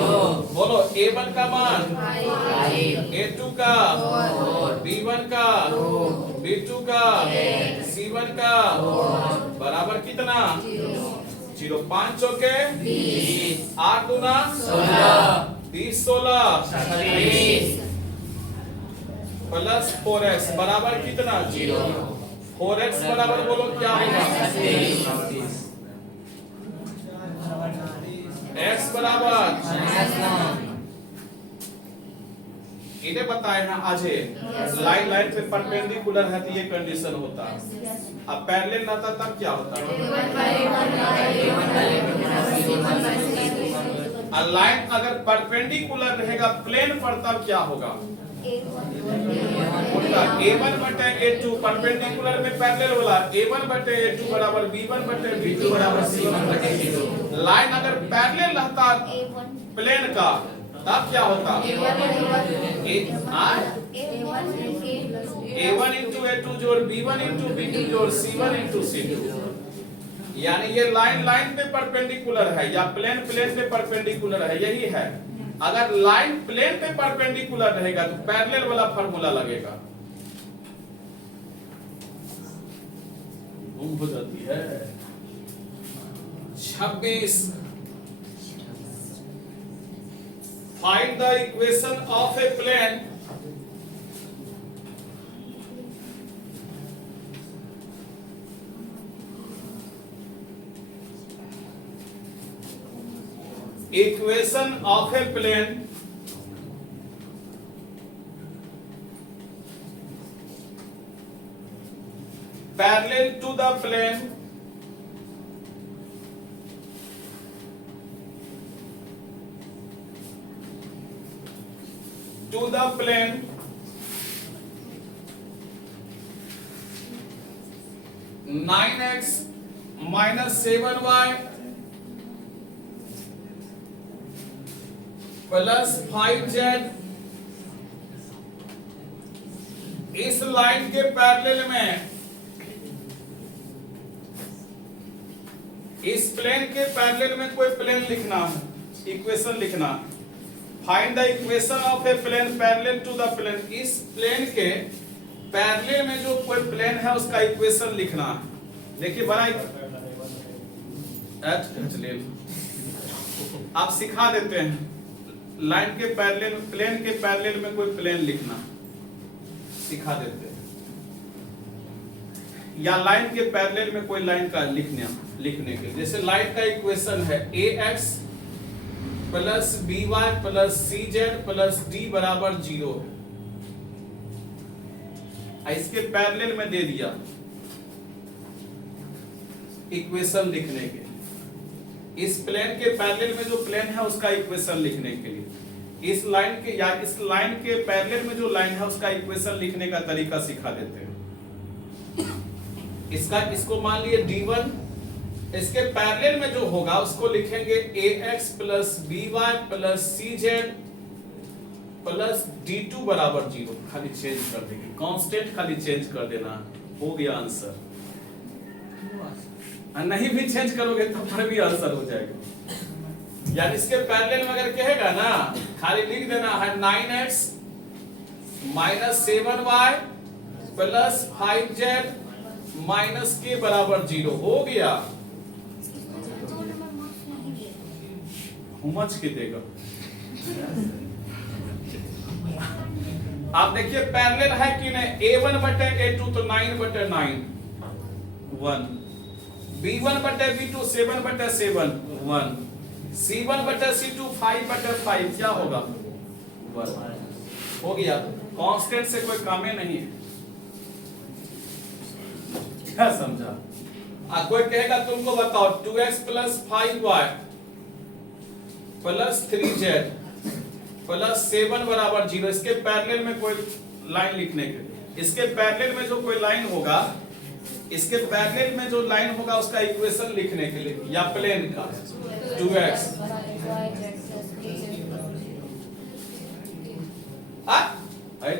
बोलो a1 का मान 5, a2 का 4, b1 का 2, b2 का 8, c1 का 4 बराबर कितना? 0। 5 चौके 20, 8 दूना 16, 20 16 36 प्लस 4x बराबर कितना? 0। 4x बराबर बोलो क्या होगा? 36। x बराबर इन्हें बताए ना आज लाइन लाइन पे परपेंडिकुलर है तो ये कंडीशन होता है। अब पैरेलल रहता तब क्या होता है? लाइन अगर परपेंडिकुलर रहेगा प्लेन पर तब क्या होगा? उल्टा a1 बटे a2 परपेंडिकुलर में पैरेलल वाला a1 बटे a2 बराबर b1 बटे b2 बराबर c1 बटे c2। लाइन अगर पैरेलल रहता प्लेन का तब क्या होता? a1 into a2 जोड़ b1 into b2 जोड़ c1 into c2। यानी ये लाइन लाइन पे परपेंडिकुलर है या प्लेन प्लेन पे परपेंडिकुलर है, यही है। अगर लाइन प्लेन पे परपेंडिकुलर रहेगा तो पैरेलल वाला फार्मूला लगेगा, गुम हो जाती है। 26 find the equation of a plane equation of a plane parallel to the plane nine x minus 7y plus 5z इस लाइन के पैरेलल में, इस प्लेन के पैरेलल में कोई प्लेन लिखना है, इक्वेशन लिखना। Find the equation of a plane parallel to the plane. इस प्लेन के पैरेलल में जो कोई प्लेन है उसका इक्वेशन लिखना है। देखिए बड़ा आप सिखा देते हैं, लाइन के पैरेलल प्लेन के पैरेलल में कोई प्लेन लिखना सिखा देते हैं, या लाइन के पैरेलल में कोई लाइन का लिखने के। जैसे लाइन का इक्वेशन है ax plus by plus cz plus d बराबर 0 है। इसके पैरेलल में दे दिया इक्वेशन लिखने के, इस प्लेन के पैरेलल में जो प्लेन है उसका इक्वेशन लिखने के लिए, इस लाइन के या इस लाइन के पैरेलल में जो लाइन है उसका इक्वेशन लिखने का तरीका सिखा देते हैं। इसको मान लिए d1, इसके पैरेलल में जो होगा उसको लिखेंगे ax plus by plus cz plus d2 बराबर 0। खाली चेंज कर देंगे, कांस्टेंट खाली चेंज कर देना, हो गया आंसर। नहीं भी चेंज करोगे तो फिर भी आंसर हो जाएगा। यानी इसके पैरेलल में अगर कहेगा ना, खाली लिख देना है 9x minus 7y plus 5z minus के बराबर 0। हो गया, समझ के देगा। आप देखिए पैरेलल है कि नहीं, a1 बटे a2 तो 9 बटे 9 1, b1 बटे b2 7 बटे 7 1, c1 बटे c2 5 बटे 5 क्या होगा 1। हो गया, कांस्टेंट से कोई काम ही नहीं है। क्या समझा? कोई कहेगा तुमको बताओ 2x plus 5y plus 3z plus 7 बराबर 0। इसके पैरेलल में कोई लाइन लिखने के, इसके पैरेलल में जो कोई लाइन होगा, इसके पैरेलल में जो लाइन होगा उसका इक्वेशन लिखने के लिए, या प्लेन का 2x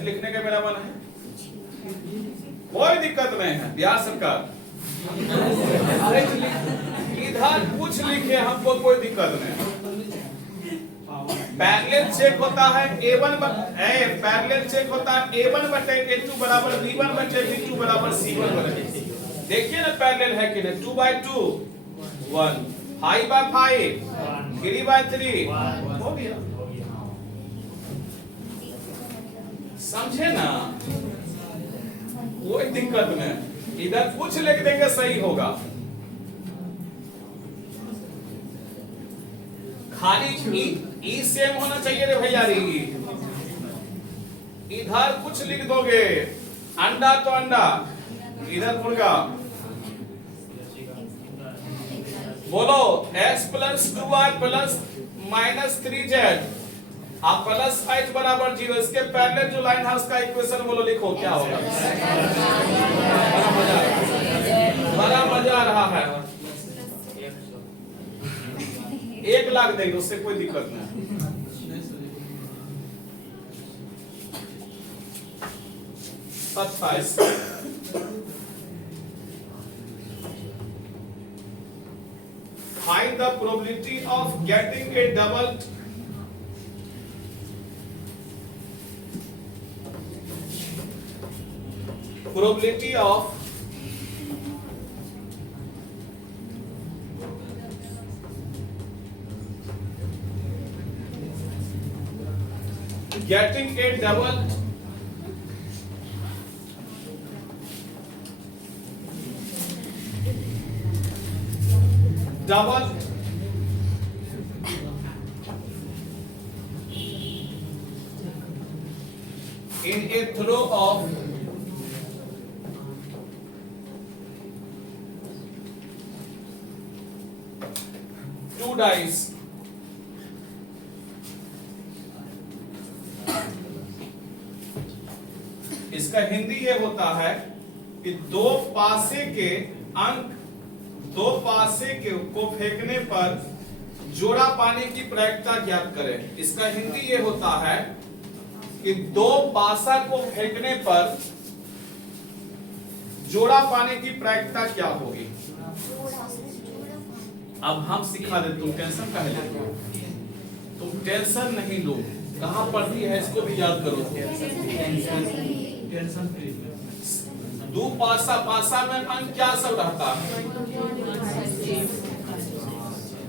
लिखने का मेरा मन है, कोई दिक्कत नहीं है। बिहार सरकार इधर कुछ लिखे हमको कोई दिक्कत नहीं। पैरेलल चेक होता है पैरेलल चेक होता है a1 बटे a2 बराबर b1 बटे b2 बराबर c1 बटे। देखिए ना पैरेलल है कि नहीं, 2 by 2 1, 5 by 5 3 by 3 हो गया। समझे ना, कोई दिक्कत नहीं, इधर कुछ लिख देंगे सही होगा। खाली ई सेम होना चाहिए रे भैया। इधर कुछ लिख दोगे, अंडा तो अंडा, इधर मुर्गा। बोलो x plus 2y plus minus 3z आप प्लस h बराबर 0, इसके पहले जो लाइन है उसका इक्वेशन बोलो, लिखो क्या होगा। बड़ा मजा आ रहा है। 1 लाख देंगे, उससे कोई दिक्कत नहीं। Find the probability of getting a double probability of getting a double in a throw of two dice इसका हिंदी ये होता है कि दो पासे के अंक, दो पासे के को फेंकने पर जोड़ा पाने की प्रायिकता ज्ञात करें। इसका हिंदी ये होता है कि दो पासा को फेंकने पर जोड़ा पाने की प्रायिकता क्या होगी। अब हम सिखा देते, तुम टेंशन काहे लेते हो, तुम टेंशन नहीं लो, कहां पढ़ती है इसको भी याद करो। दो पासा, पासा में अंक क्या सब रहता है,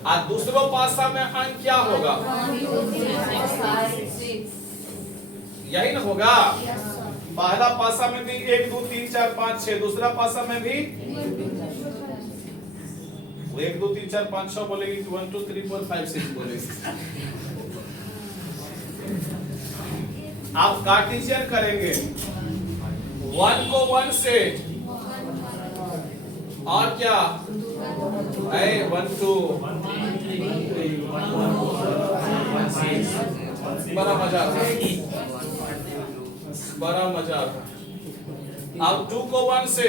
और दूसरो पासा में अंक क्या होगा, यही ना होगा। पहला पासा में भी 1 2 3 4 5 6, दूसरा पासा में भी 1 2 3 4 5 6 बोलेगी कि 1 2 3 4 5 6 बोलेगी। आप कार्टेशियन करेंगे, 1 को 1 से और क्या 1 2 बड़ा मजा बड़ा मजा। अब 2 को 1 से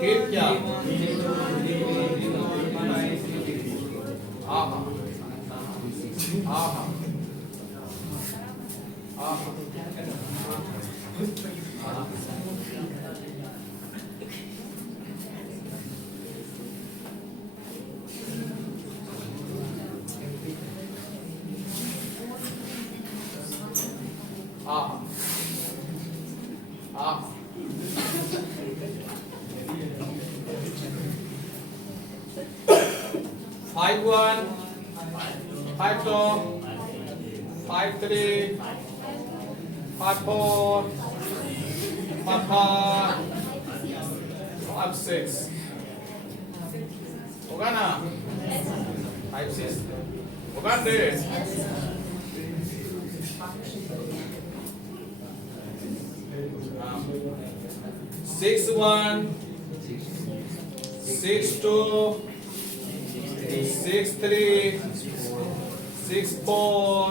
फिर क्या Five one, 5 2, 5 3, 5 4, 5 5, 5 6 होगा ना, 5 6 होगा रे। 6 1, 6 2, 6 3, 6 4,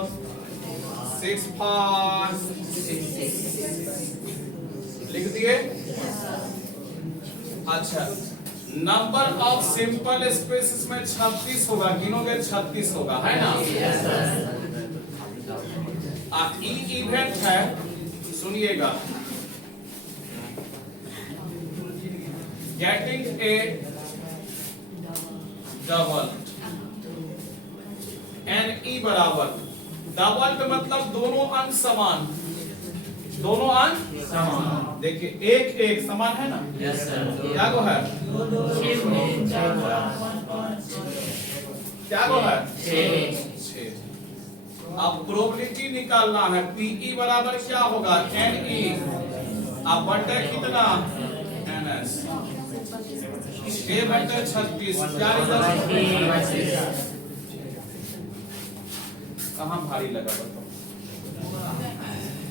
6 5 लिख दिए। अच्छा, नंबर ऑफ सिंपल स्पेसेस में 36 होगा, गिनोगे 36 होगा, है ना। अब ई इवेंट है, सुनिएगा, getting a double N E बराबर, डबल पे मतलब दोनों अंक समान, दोनों अंक समान। देखिए 1 1 समान है ना, यस सर। क्या को है, क्या को है 6। अब प्रोबेबिलिटी निकालना है, पीई बराबर क्या होगा, एन ई अब बटे कितना NS 6/36 क्या रिजल्ट कहाँ भारी लगा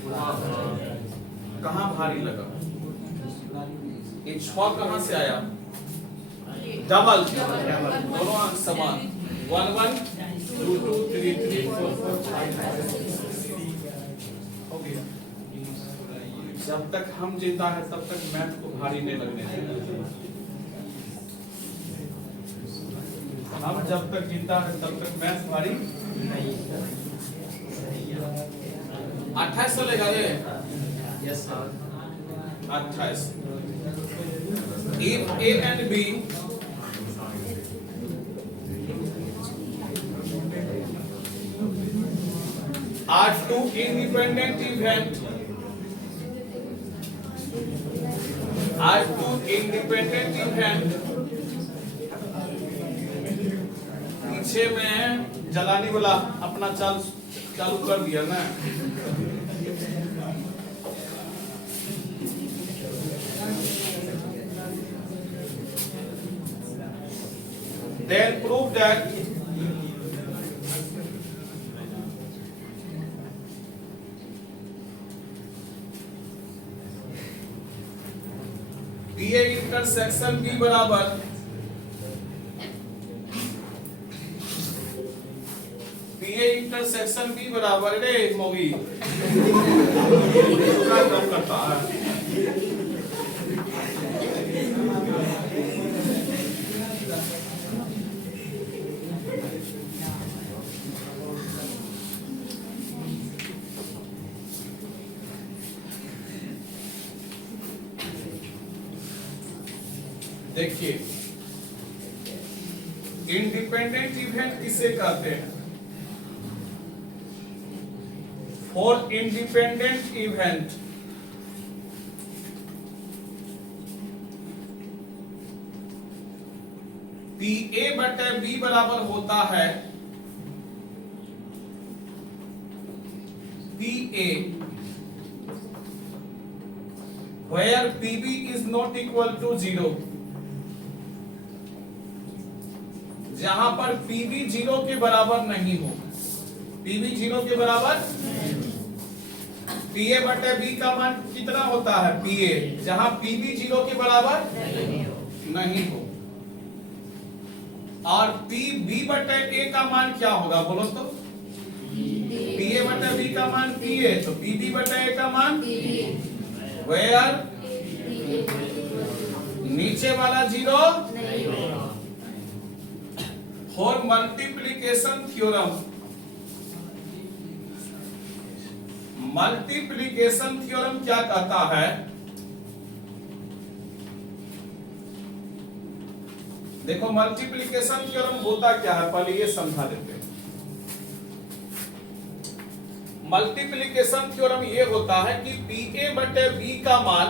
बताओ कहाँ भारी लगा ये 6 कहाँ से आया डबल दोनों अंक समान 1 1 2 2 3 3 4 4 5 हो गया जब तक हम जिंदा है तब तक मैथ को भारी नहीं लगने देंगे हम जब तक जिंदा है तब तक मैथ भारी नहीं 28 चलेगा ये yes sir 28 if A and B are two independent events पीछे में जलानी वाला अपना चालू कर दिया ना then prove that BA intersection B बराबर BA इंटरसेक्शन B बराबर रे मोगी क्या काम करता है देखिए इंडिपेंडेंट इवेंट किसे कहते हैं फॉर इंडिपेंडेंट इवेंट PA/B बराबर होता है PA where PB is not equal to 0 जहां पर PB 0 के बराबर नहीं हो PB 0 के बराबर PA/B का मान कितना होता है PA जहां PB 0 के बराबर नहीं हो और PB/A का मान क्या होगा बोलो तो PA/B का मान PA तो PB/A का मान where नीचे वाला 0 for multiplication theorem multiplication theorem क्या कहता है देखो मल्टीप्लिकेशन थ्योरम होता क्या है पहले ये समझा देते हैं मल्टीप्लिकेशन थ्योरम ये होता है कि PA/B का मान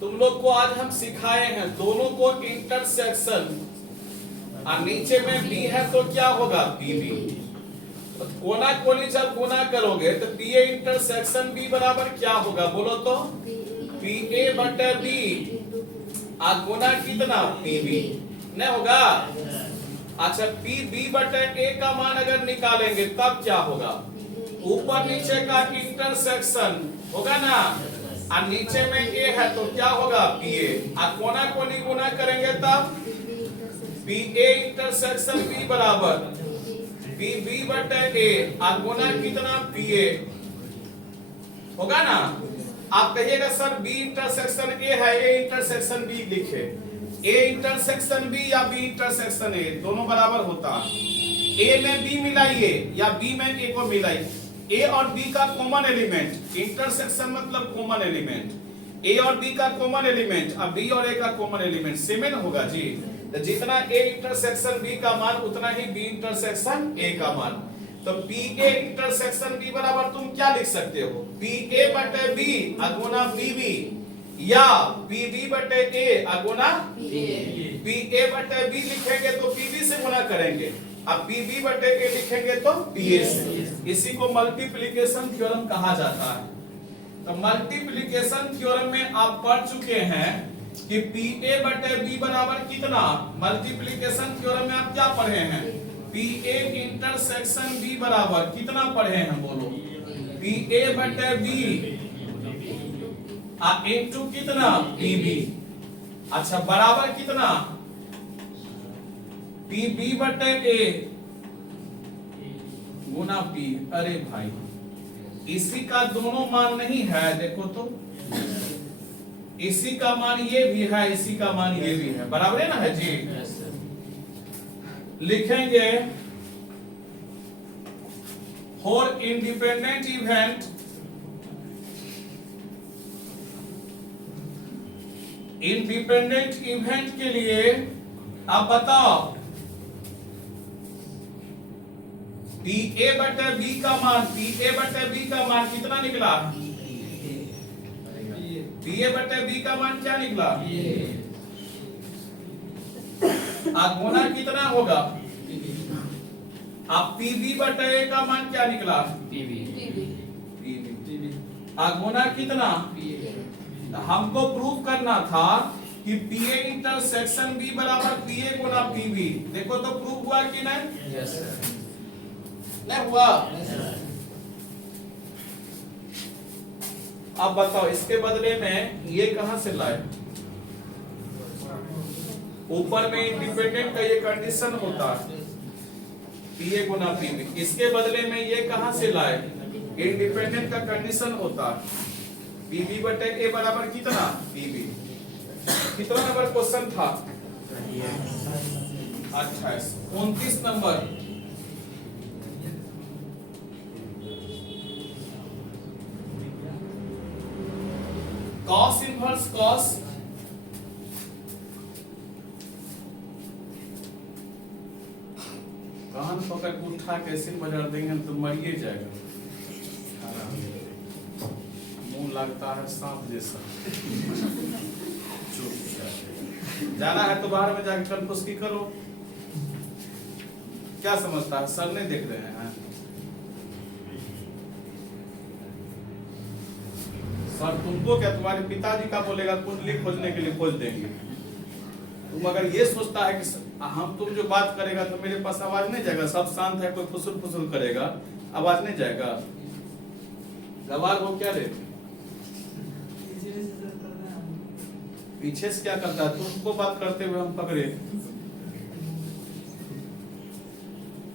तुम लोग को आज हम सिखाए हैं दोनों को इंटरसेक्शन और नीचे में B है तो क्या होगा PB तो कोना कोनी जब गुना करोगे तो PA इंटरसेक्शन B बराबर क्या होगा बोलो तो PA/B और गुना कितना PB नहीं होगा अच्छा PB/A का मान अगर निकालेंगे तब क्या होगा ऊपर नीचे का इंटरसेक्शन होगा ना और नीचे में A है तो क्या होगा PA और कोना कोनी गुना करेंगे तब PA इंटरसेक्शन B बराबर PB/A और गुना कितना PA होगा ना आप कहिएगा सर B इंटरसेक्शन A है A इंटरसेक्शन B लिखे A इंटरसेक्शन B या B इंटरसेक्शन A दोनों बराबर होता है A में B मिलाइए या B में A को मिलाइए A और B का कॉमन एलिमेंट इंटरसेक्शन मतलब कॉमन एलिमेंट A और B का कॉमन एलिमेंट अब B और A का कॉमन एलिमेंट सेम होगा जी तो जितना A इंटरसेक्शन B का मान उतना ही B इंटरसेक्शन A का मान तो PA इंटरसेक्शन B बराबर तुम क्या लिख सकते हो PA/B अगुना PB या PB/A अगुना PA/B लिखेंगे तो PB से गुना करेंगे अब PB/A लिखेंगे तो PA से इसी को मल्टीप्लिकेशन थ्योरम कहा जाता है तो मल्टीप्लिकेशन थ्योरम में आप पढ़ चुके हैं कि PA बटे B बराबर कितना। मल्टीप्लिकेशन थ्योरम में आप क्या पढ़े हैं? PA इंटरसेक्शन B बराबर कितना पढ़े हैं बोलो? PA बटे B इनटू कितना? PB। अच्छा बराबर कितना? PB बटे A गुना P। अरे भाई इसी का दोनों मान नहीं है, देखो तो इसी का मान ये भी है, इसी का मान ये भी है, बराबर है ना है जी। लिखेंगे फॉर इंडिपेंडेंट इवेंट के लिए आप बताओ PA बटे B का मान, PA बटे B का मान कितना निकला? PA बटे B का मान क्या निकला? गुना कितना होगा? अब PB बटे A का मान क्या निकला? PB। गुना कितना? हमको प्रूव करना था कि PA इंटरसेक्शन B बराबर PA गुना PB। देखो तो प्रूव हुआ कि नहीं? Yes sir. नहीं हुआ? अब बताओ इसके बदले में ये कहां से लाए? ऊपर में इंडिपेंडेंट का ये कंडीशन होता है PA गुना PB। इसके बदले में ये कहां से लाए? इंडिपेंडेंट का कंडीशन होता है PB बटे A बराबर कितना? PB। कितना नंबर क्वेश्चन था? 28। 29 नंबर। कॉस इनवर्स कॉस कान पकड़ के उठा कैसे बजा देंगे तो मरिए जाएगा। मुंह लगता है सांप जैसा। जाना है तो बाहर में जाके कनफुसकी करो। क्या समझता है? सर नहीं देख रहे हैं? सर तुमको क्या, तुम्हारे पिताजी का बोलेगा कुंडली खोजने के लिए खोज देंगे। तुम अगर ये सोचता है कि हम तुम जो बात करेगा तो मेरे पास आवाज नहीं जाएगा, सब शांत है, कोई फुसुल फुसुल करेगा आवाज नहीं जाएगा। सवाल वो क्या रे? पीछे से क्या करता है? तुमको बात करते हुए हम पकड़े।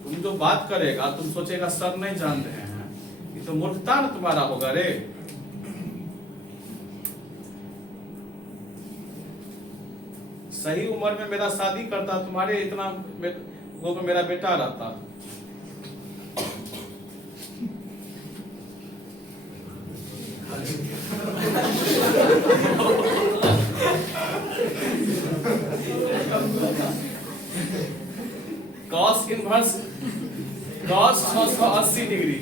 तुम जो बात करेगा तुम सोचेगा सर नहीं जान रहे हैं, ये तो मूर्खता न तुम्हारा होगा रे। सही उम्र में मेरा शादी करता तुम्हारे इतना वो मेरा बेटा रहता। Cos inverse cos 680 degree.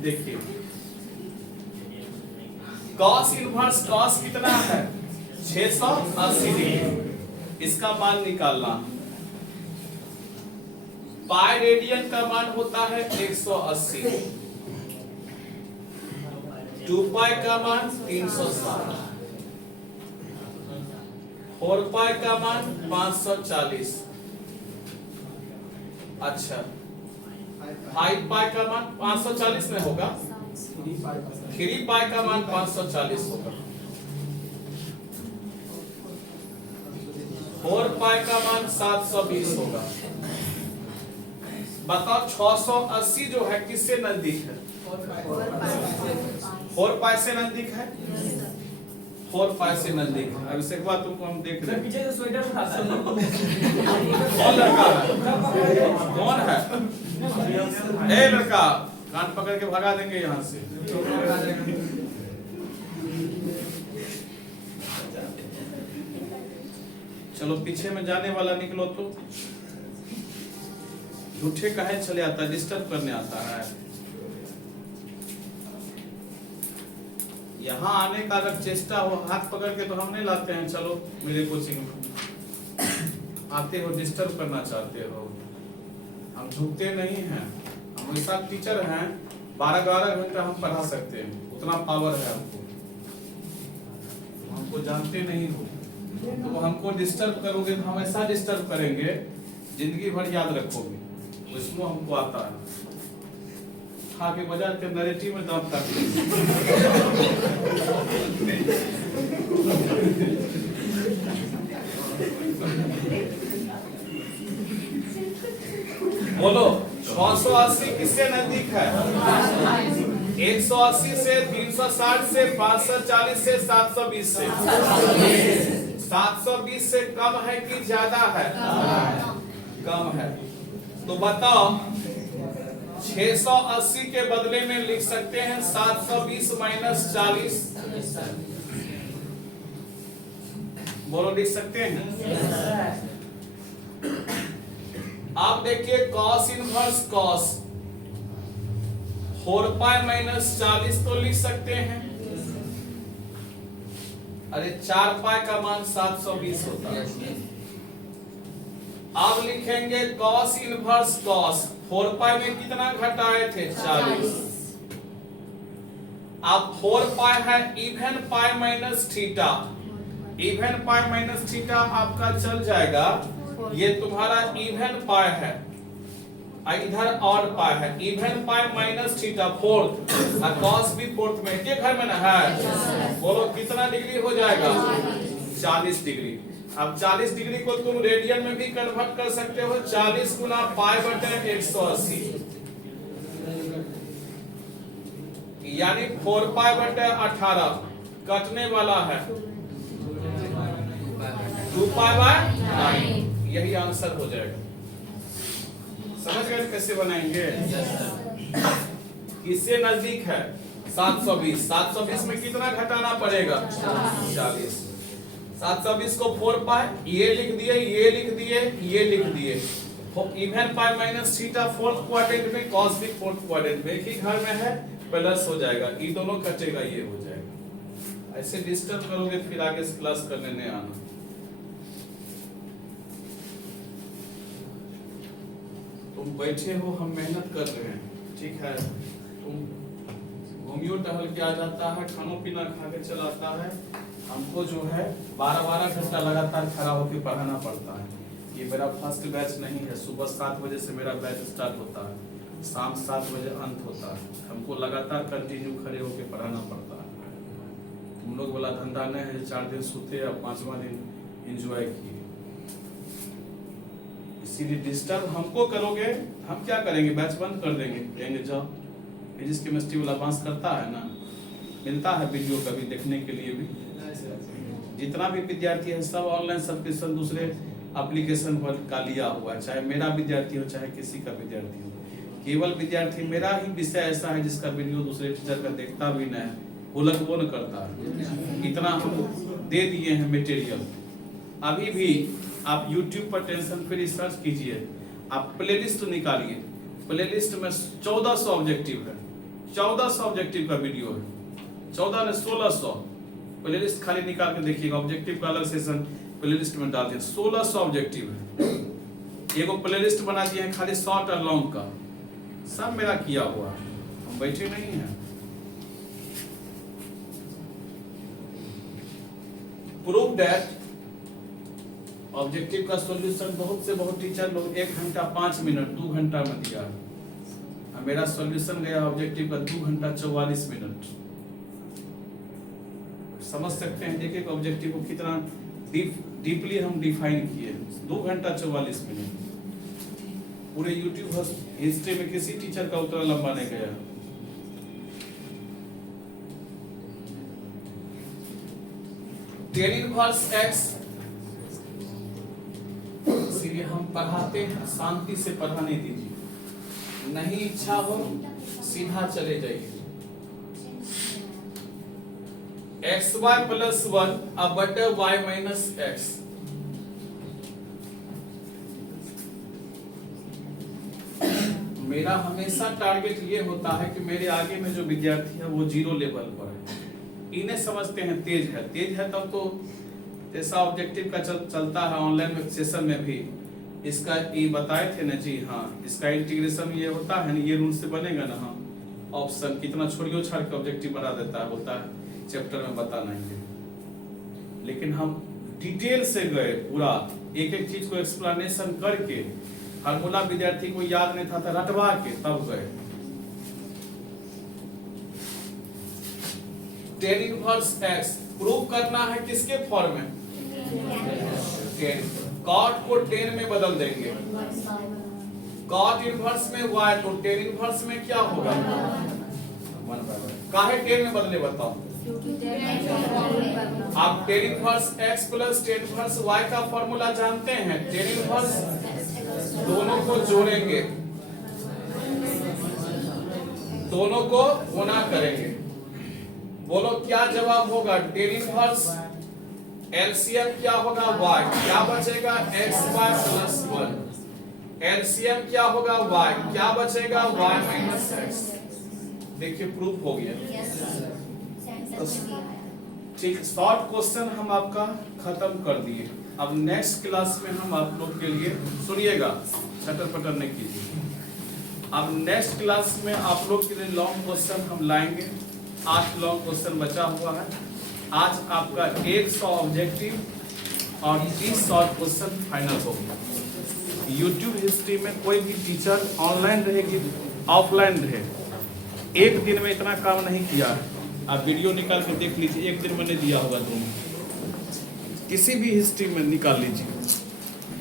देखिए कॉस इनवर्स कॉस कितना है? 680 डिग्री। इसका मान निकालना। पाई रेडियन का मान होता है 180। 2 पाई का मान 360। 4 पाई का मान 540। अच्छा 5 पाई का मान 540 में होगा। 3 पाई का मान 540 होगा। 4 पाई का मान 720 होगा। बताओ 680 जो है किससे नजदीक है? 4 पाई से नजदीक है। 4 पाई से नजदीक है। अब इसके बाद तुमको हम देख रहे हैं पीछे से स्वेटर उठाता है। कौन लड़का है? कौन है? ए लड़का कान पकड़ के भगा देंगे यहाँ से। चलो पीछे में जाने वाला निकलो तो। झूठे कहे चले आता है, डिस्टर्ब करने आता है। यहाँ आने का अगर चेष्टा हो हाथ पकड़ के तो हम नहीं लाते हैं। चलो मेरे कोचिंग में आते हो डिस्टर्ब करना चाहते हो। हम झुकते नहीं हैं, हम ऐसा टीचर हैं 12-12 घंटा हम पढ़ा सकते हैं, उतना पावर है हमको। हमको जानते नहीं हो तो हमको डिस्टर्ब करोगे तो हम ऐसा डिस्टर्ब करेंगे जिंदगी भर याद रखोगे। उसमें हमको आता है, खा के बाजार के नरेटिव में दांत काट बोलो 680 किससे नजदीक है? 180 से, 360 से, 540 से, 720 से। 720 से कम है कि ज्यादा है? कम है। तो बताओ 680 के बदले में लिख सकते हैं 720 माइनस 40। बोलो लिख सकते हैं? आप देखिए cos inverse cos 4 pi minus 40 तो लिख सकते हैं। अरे 4 पाई का मान 720 होता है। आप लिखेंगे cos इनवर्स cos 4 पाई में कितना घटाए थे? 40। अब 4 पाई है इवन पाई माइनस थीटा। इवन पाई माइनस थीटा आपका चल जाएगा, ये तुम्हारा इवन पाई है, इधर और पाई है। इवन पाई माइनस थीटा फोर्थ, और cos भी फोर्थ में के घर में ना है। बोलो कितना डिग्री हो जाएगा? 40 डिग्री। अब 40 डिग्री को तुम रेडियन में भी कन्वर्ट कर सकते हो। 40 गुना पाई बटे 180 यानी 4 पाई बटे 18 कटने वाला है 2 पाई बाय 9। यही आंसर हो जाएगा। समझ गए कैसे बनाएंगे? किससे नजदीक है? 720। 720 में कितना घटाना पड़ेगा? 40। 720 को 4 पाई, ये लिख दिए, ये लिख दिए, ये लिख दिए। इवन पाई माइनस थीटा फोर्थ क्वाड्रेंट में, cos भी फोर्थ क्वाड्रेंट में, एक ही घर में है, प्लस हो जाएगा। ये दोनों कटेगा, ये हो जाएगा। ऐसे डिस्टर्ब करोगे फिर आगे क्लास करने नहीं आना। तुम बैठे हो, हम मेहनत कर रहे हैं, ठीक है। तुम घूमियो टहल के आ जाता है, खाना पीना खा के चलाता है। हमको जो है 12-12 घंटा लगातार खड़ा होकर पढ़ाना पड़ता है। ये मेरा फर्स्ट बैच नहीं है। सुबह 7 बजे से मेरा बैच स्टार्ट होता है, शाम 7 बजे अंत होता है। हमको लगातार कंटिन्यू खड़े होकर पढ़ाना पड़ता है। तुम लोग वाला धंधा नहीं है 4 दिन सोते और 5वां दिन एंजॉय किए। इसीलिए डिस्टर्ब हमको करोगे, हम क्या करेंगे? बैच बंद कर देंगे, कहेंगे जाओ। फिजिक्स केमिस्ट्री वाला पास करता है ना, मिलता है वीडियो कभी देखने के लिए भी। जितना भी विद्यार्थी है सब ऑनलाइन सब्सक्रिप्शन दूसरे एप्लीकेशन पर का लिया हुआ है, चाहे मेरा विद्यार्थी हो चाहे किसी का विद्यार्थी हो। केवल विद्यार्थी मेरा ही विषय ऐसा है जिसका वीडियो दूसरे टीचर का देखता भी नहीं है, वो न करता है। इतना हम दे दिए हैं मटेरियल। अभी भी आप YouTube पर टेंशन फ्री सर्च कीजिए, आप प्लेलिस्ट निकालिए। प्लेलिस्ट में 1400 ऑब्जेक्टिव है, 1400 ऑब्जेक्टिव का वीडियो है। 14 ने 1600 प्लेलिस्ट खाली निकाल के देखिएगा। ऑब्जेक्टिव का अलग सेशन प्लेलिस्ट में डाल दिया, 1600 ऑब्जेक्टिव है। एगो प्लेलिस्ट बना दिए हैं खाली शॉर्ट और लॉन्ग का, सब मेरा किया हुआ। हम बैठे नहीं हैं। प्रूव दैट ऑब्जेक्टिव का सॉल्यूशन बहुत से बहुत टीचर लोग 1 घंटा 5 मिनट 2 घंटा में दिया, मेरा सॉल्यूशन गया ऑब्जेक्टिव का 2 घंटा 44 मिनट। समझ सकते हैं देखिए ऑब्जेक्टिव को कितना डीपली हम डिफाइन किए। 2 घंटा 44 मिनट पूरे यूट्यूब हिस्ट्री में किसी टीचर का उतना लंबा नहीं गया। tan इनवर्स x, इसीलिए हम पढ़ाते हैं, शांति से पढ़ाने दीजिए। नहीं इच्छा हो सीधा चले जाइए। xy प्लस 1 अब बटे y माइनस x। मेरा हमेशा टारगेट ये होता है कि मेरे आगे में जो विद्यार्थी है वो 0 लेवल पर है। इन्हें समझते हैं तेज है, तेज है तब तो ऐसा ऑब्जेक्टिव का चलता है ऑनलाइन सेशन में भी। इसका ये बताए थे ना जी, हाँ इसका इंटीग्रेशन ये होता है ना, ये रूल से बनेगा ना। हाँ ऑप्शन कितना छोड़ियो छाड़ के ऑब्जेक्टिव बना देता है, बोलता है चैप्टर में बता नहीं। लेकिन हम डिटेल से गए, पूरा एक एक चीज को एक्सप्लेनेशन करके, फार्मूला विद्यार्थी को याद नहीं था तो रटवा के तब गए। tan इनवर्स x प्रूव करना है किसके फॉर्म में, tan। cot को tan में बदल देंगे, cot इनवर्स में y, तो tan इनवर्स में क्या होगा, 1/y। काहे tan में बदले बताओ, आप tan inverse x plus tan inverse y का फॉर्मूला जानते हैं। tan इनवर्स दोनों को जोड़ेंगे, दोनों को गुना करेंगे, बोलो क्या जवाब होगा। tan इनवर्स एलसीएम क्या होगा y, क्या बचेगा xy प्लस 1। एलसीएम क्या होगा y, क्या बचेगा y माइनस x। देखिए प्रूफ हो गया। ठीक, शॉर्ट क्वेश्चन हम आपका खत्म कर दिए। अब नेक्स्ट क्लास में हम आप लोग के लिए, सुनिएगा छटर पटर नहीं कीजिए। अब नेक्स्ट क्लास में आप लोग के लिए लॉन्ग क्वेश्चन हम लाएंगे। 8 लॉन्ग क्वेश्चन बचा हुआ है। आज आपका 100 ऑब्जेक्टिव और 30 शॉर्ट क्वेश्चन फाइनल हो गया। यूट्यूब हिस्ट्री में कोई भी टीचर ऑनलाइन रहेगी ऑफलाइन रहे, एक दिन में इतना काम नहीं किया है। आप वीडियो निकाल के देख लीजिए, एक दिन मैंने दिया होगा दोनों, किसी भी हिस्ट्री में निकाल लीजिए।